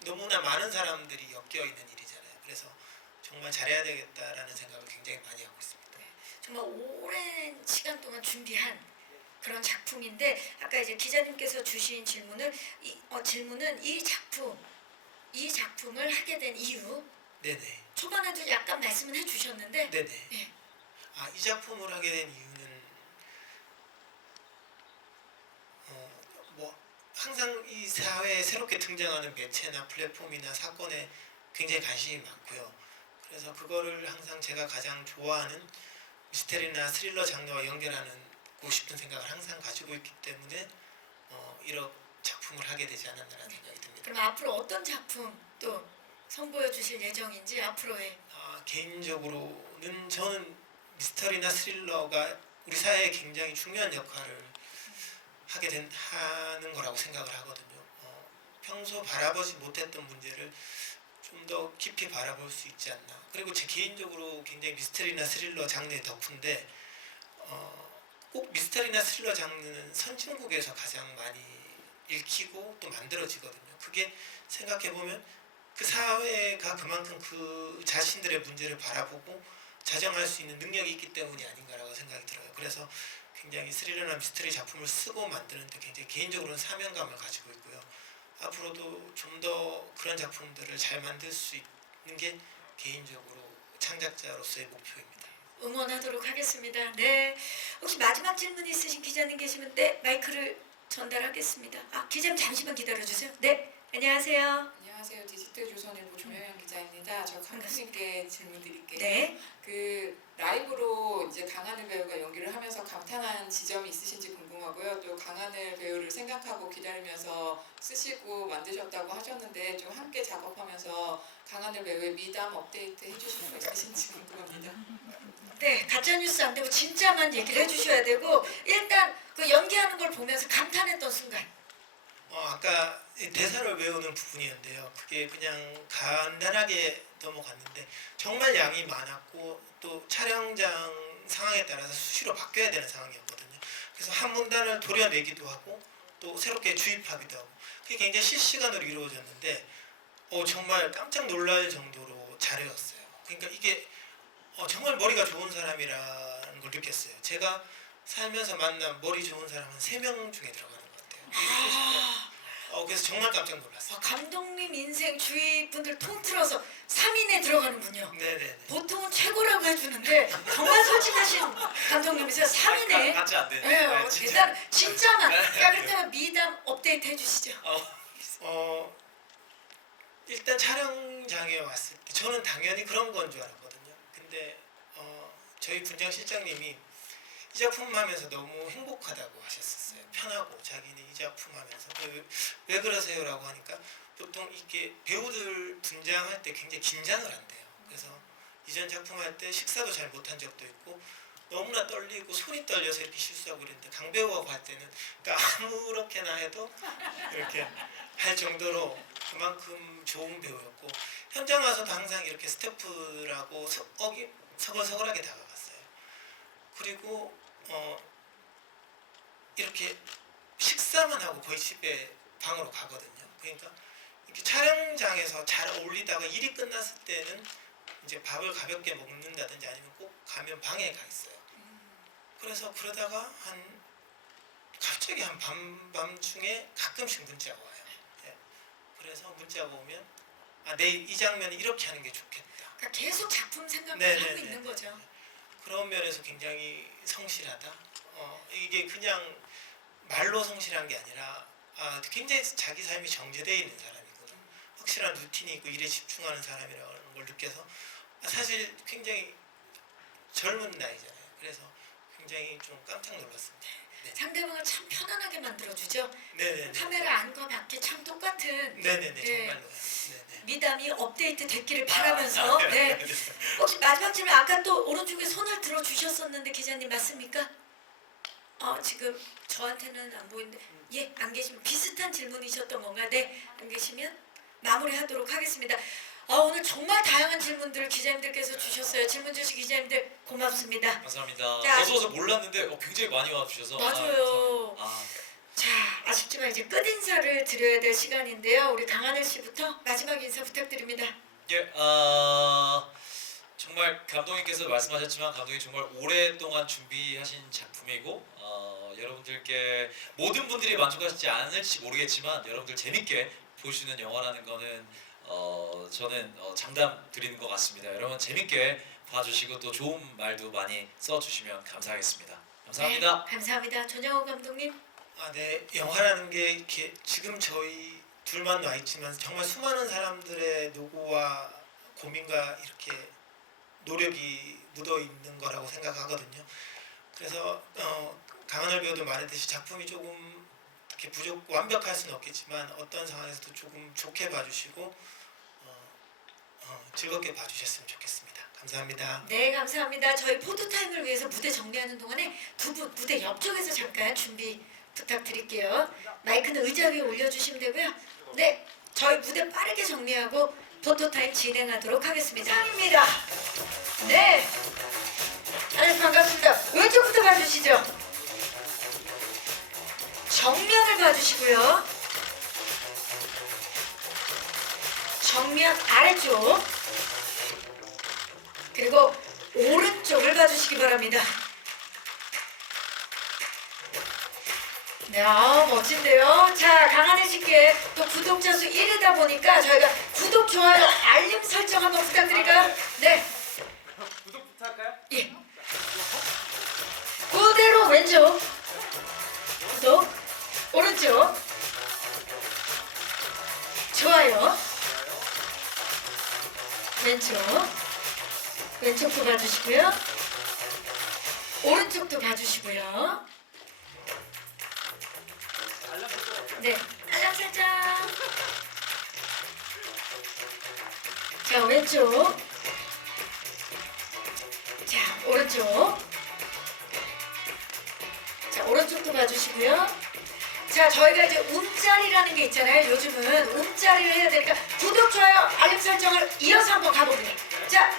너무나 많은 사람들이 엮여 있는 일이잖아요. 그래서 정말 잘해야 되겠다라는 생각을 굉장히 많이 하고 있습니다. 정말 오랜 시간 동안 준비한 그런 작품인데 아까 이제 기자님께서 주신 질문은 이 작품을 하게 된 이유 네네. 초반에도 약간 말씀을 해주셨는데 네네. 예. 이 작품을 하게 된 이유는 뭐 항상 이 사회에 새롭게 등장하는 매체나 플랫폼이나 사건에 굉장히 관심이 많고요. 그래서 그거를 항상 제가 가장 좋아하는 미스테리나 스릴러 장르와 연결하고 싶은 생각을 항상 가지고 있기 때문에 이런 작품을 하게 되지 않았나라는 생각이 듭니다. 그럼 앞으로 어떤 작품 또 선보여 주실 예정인지 앞으로의 개인적으로는 저는 미스터리나 스릴러가 우리 사회에 굉장히 중요한 역할을 하는 거라고 생각을 하거든요. 평소 바라보지 못했던 문제를 좀 더 깊이 바라볼 수 있지 않나. 그리고 제 개인적으로 굉장히 미스터리나 스릴러 장르의 덕후인데 꼭 미스터리나 스릴러 장르는 선진국에서 가장 많이 읽히고 또 만들어지거든요. 그게 생각해보면 그 사회가 그만큼 그 자신들의 문제를 바라보고 자정할 수 있는 능력이 있기 때문이 아닌가라고 생각이 들어요. 그래서 굉장히 스릴러나 미스터리 작품을 쓰고 만드는데 굉장히 개인적으로는 사명감을 가지고 있고요. 앞으로도 좀 더 그런 작품들을 잘 만들 수 있는 게 개인적으로 창작자로서의 목표입니다. 응원하도록 하겠습니다. 네. 혹시 마지막 질문 있으신 기자님 계시면 마이크를 전달하겠습니다. 기자님 잠시만 기다려주세요. 네. 안녕하세요. 안녕하세요. 디지털 조선일보 조명현 기자입니다. 저 감독님께 질문 드릴게요. 네. 그 라이브로 이제 강하늘 배우가 연기를 하면서 감탄한 지점이 있으신지 궁금하고요. 또 강하늘 배우를 생각하고 기다리면서 쓰시고 만드셨다고 하셨는데 좀 함께 작업하면서 강하늘 배우의 미담 업데이트 해주실 수 있으신지 궁금합니다. 네. 가짜뉴스 안 되고 진짜만 얘기를 해주셔야 되고 일단 그 연기하는 걸 보면서 감탄했던 순간. 아까 대사를 외우는 부분이었는데요. 그게 그냥 간단하게 넘어갔는데 정말 양이 많았고 또 촬영장 상황에 따라서 수시로 바뀌어야 되는 상황이었거든요. 그래서 한 문단을 도려내기도 하고 또 새롭게 주입하기도 하고 그게 굉장히 실시간으로 이루어졌는데 정말 깜짝 놀랄 정도로 잘 외웠어요. 그러니까 이게 정말 머리가 좋은 사람이라는 걸 느꼈어요. 제가 살면서 만난 머리 좋은 사람은 3명 중에 들어가는 것 같아요. 그래서 정말 깜짝 놀랐어요. 감독님 인생 주위 분들 통틀어서 3인에 들어가는군요. 네네네. 보통은 최고라고 해주는데 정말 솔직하신 감독님이세요. 3인에. 같이 안 되네. 네, 네, 진짜. 대단 진짜만. 자, 그렇다면 미담 업데이트 해주시죠. 일단 촬영장에 왔을 때 저는 당연히 그런 건 줄 알았거든요. 근데 저희 분장 실장님이 이 작품 하면서 너무 행복하다고 하셨었어요. 편하고 자기는 이 작품 하면서 왜 그러세요라고 하니까 보통 이렇게 배우들 분장할 때 굉장히 긴장을 한대요. 그래서 이전 작품 할 때 식사도 잘 못한 적도 있고 너무나 떨리고 손이 떨려서 이렇게 실수하고 그랬는데 강 배우하고 할 때는 그러니까 아무렇게나 해도 이렇게 할 정도로 그만큼 좋은 배우였고 현장 와서도 항상 이렇게 스태프들하고 서글서글하게 다가갔어요. 그리고 이렇게 식사만 하고 거의 집에 방으로 가거든요. 그러니까 이렇게 촬영장에서 잘 어울리다가 일이 끝났을 때는 이제 밥을 가볍게 먹는다든지 아니면 꼭 가면 방에 가 있어요. 그래서 그러다가 갑자기 한 밤중에 가끔씩 문자가 와요. 예. 그래서 문자가 오면 내일 이 장면이 이렇게 하는 게 좋겠다. 그러니까 계속 작품 생각을 네네네. 하고 있는 거죠. 그런 면에서 굉장히 성실하다. 이게 그냥 말로 성실한 게 아니라 굉장히 자기 삶이 정제되어 있는 사람이거든. 확실한 루틴이 있고 일에 집중하는 사람이라는 걸 느껴서 사실 굉장히 젊은 나이잖아요. 그래서 굉장히 좀 깜짝 놀랐습니다. 네. 상대방을 참 편안하게 만들어주죠. 네네네. 카메라 안과 밖에 참 똑같은 네네네. 네. 정말로요. 네네. 미담이 업데이트 됐기를 바라면서 네. 혹시 마지막 질문 아까 또 오른쪽에 손을 들어주셨었는데 기자님 맞습니까? 지금 저한테는 안 보이는데 예, 안 계시면 비슷한 질문이셨던 건가? 네, 안 계시면 마무리하도록 하겠습니다. 오늘 정말 다양한 질문들을 기자님들께서 주셨어요. 질문 주신 기자님들 고맙습니다. 감사합니다. 자, 어서 몰랐는데 굉장히 많이 와주셔서 맞아요. 감사합니다. 자, 아쉽지만 이제 끝 인사를 드려야 될 시간인데요. 우리 강하늘 씨부터 마지막 인사 부탁드립니다. 예, 정말 감독님께서 말씀하셨지만 감독이 정말 오랫동안 준비하신 작품이고 여러분들께 모든 분들이 만족하시지 않을지 모르겠지만 여러분들 재밌게 보시는 영화라는 거는 저는 장담 드리는 것 같습니다. 여러분 재밌게 봐주시고 또 좋은 말도 많이 써주시면 감사하겠습니다. 감사합니다. 네, 감사합니다. 전영호 감독님. 네. 영화라는 게 이렇게 지금 저희 둘만 와 있지만 정말 수많은 사람들의 노고와 고민과 이렇게 노력이 묻어 있는 거라고 생각하거든요. 그래서 강하늘 배우도 말했듯이 작품이 조금 이렇게 완벽할 수는 없겠지만 어떤 상황에서도 조금 좋게 봐주시고 즐겁게 봐주셨으면 좋겠습니다. 감사합니다. 네, 감사합니다. 저희 포토타임을 위해서 무대 정리하는 동안에 두 분 무대 옆쪽에서 잠깐 준비 부탁드릴게요. 마이크는 의자 위에 올려주시면 되고요. 네, 저희 무대 빠르게 정리하고 포토타임 진행하도록 하겠습니다. 상입니다. 네, 아주 반갑습니다. 왼쪽부터 봐주시죠. 정면을 봐주시고요. 정면 아래쪽 그리고 오른쪽을 봐주시기 바랍니다. 네, 멋진데요. 자, 강하늘 씨께 또 구독자 수 1위다 보니까 저희가 구독, 좋아요, 알림 설정 한번 부탁드릴까요? 네. 구독부터 할까요? 예. 그대로 왼쪽. 구독. 오른쪽. 좋아요. 왼쪽. 왼쪽도 봐주시고요. 오른쪽도 봐주시고요. 알람 설정 어때요? 네, 알람 설정. 자, 왼쪽. 자, 오른쪽. 자, 오른쪽도 봐주시고요. 자, 저희가 이제 움짤이라는 게 있잖아요. 요즘은 움짤을 해야 되니까 구독, 좋아요, 알림 설정을 이어서 한번 가봅니다. 자,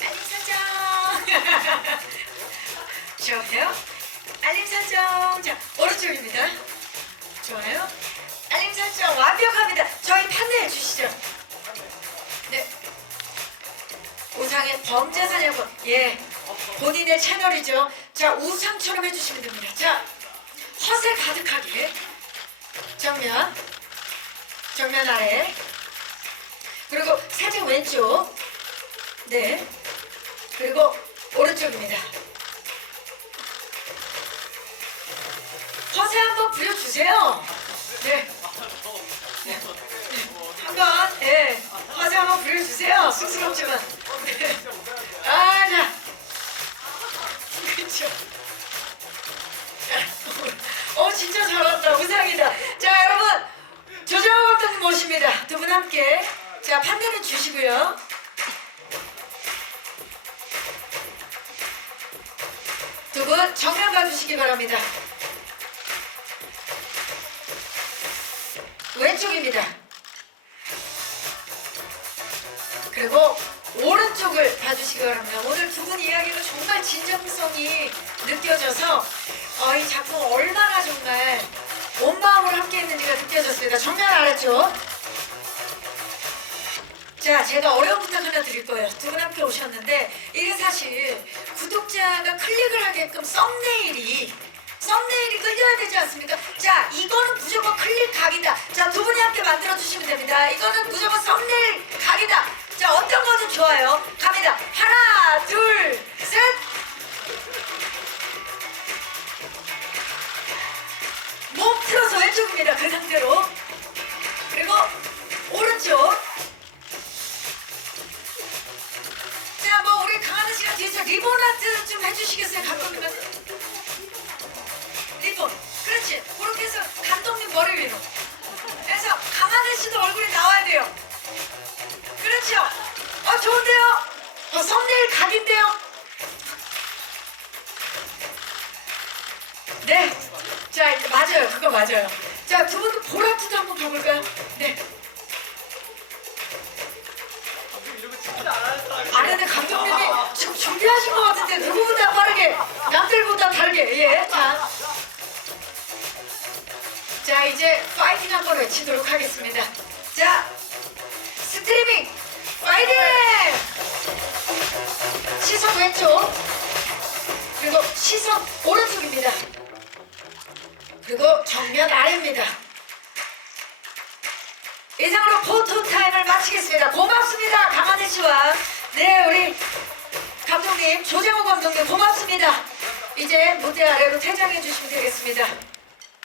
알림 설정. 좋아요. 알림 설정. 자, 오른쪽입니다. 좋아요. 알림 설정 완벽합니다. 저희 판매해 주시죠. 네. 우상의 범죄 사냥꾼. 예. 본인의 채널이죠. 자, 우상처럼 해주시면 됩니다. 자, 허세 가득하게. 정면 아래. 그리고 살짝 왼쪽. 네. 그리고 오른쪽입니다. 허세 한번 부려주세요. 네. 한번, 예. 허세 한번 부려주세요. 쑥스럽지만. 네. 아, 자. 그쵸. 진짜 잘한다. 우상이다. 자, 여러분. 조정호 감독님 모십니다. 두 분 함께. 자, 판단은 주시고요. 두 분 정면 봐주시기 바랍니다. 왼쪽입니다. 그리고 오른쪽을 봐주시기 바랍니다. 오늘 두 분 이야기가 정말 진정성이 느껴져서 이 작품 얼마나 정말 온 마음으로 함께 했는지가 느껴졌습니다. 정면 아래쪽. 자, 제가 어려운 부탁 하나 드릴 거예요. 두 분 함께 오셨는데 이게 사실 구독자가 클릭을 하게끔 썸네일이 끌려야 되지 않습니까? 자, 이거는 무조건 클릭 각이다. 자, 두 분이 함께 만들어주시면 됩니다. 이거는 무조건 썸네일 각이다. 자, 어떤 거든 좋아요. 갑니다. 하나, 둘, 셋. 몸 틀어서 왼쪽입니다. 그 상태로. 그리고 오른쪽. 자, 뭐 우리 강하늘 씨가 뒤에서 리본 아트 좀 해주시겠어요? 감독님한테. 리본. 그렇지. 그렇게 해서 감독님 머리 위로. 그래서 강하늘 씨도 얼굴이 나와야 돼요. 그렇죠. 좋은데요? 썸네일 각인데요? 네. 자, 이제 맞아요. 그거 맞아요. 자, 두 분도 보라트도 한번 가볼까요? 네. 이런 거 진짜 안 하는 사람이. 아, 근데 감독님이 지금 준비하신 것 같은데 누구보다 빠르게, 남들보다 다르게. 예. 자, 이제 파이팅 한번 외치도록 하겠습니다. 자, 스트리밍 파이팅! 시선 왼쪽. 그리고 시선 오른쪽입니다. 그리고 정면 아래입니다. 이상으로 포토타임을 마치겠습니다. 고맙습니다. 강하늘 씨와 네, 우리 감독님, 조정호 감독님 고맙습니다. 이제 무대 아래로 퇴장해 주시면 되겠습니다.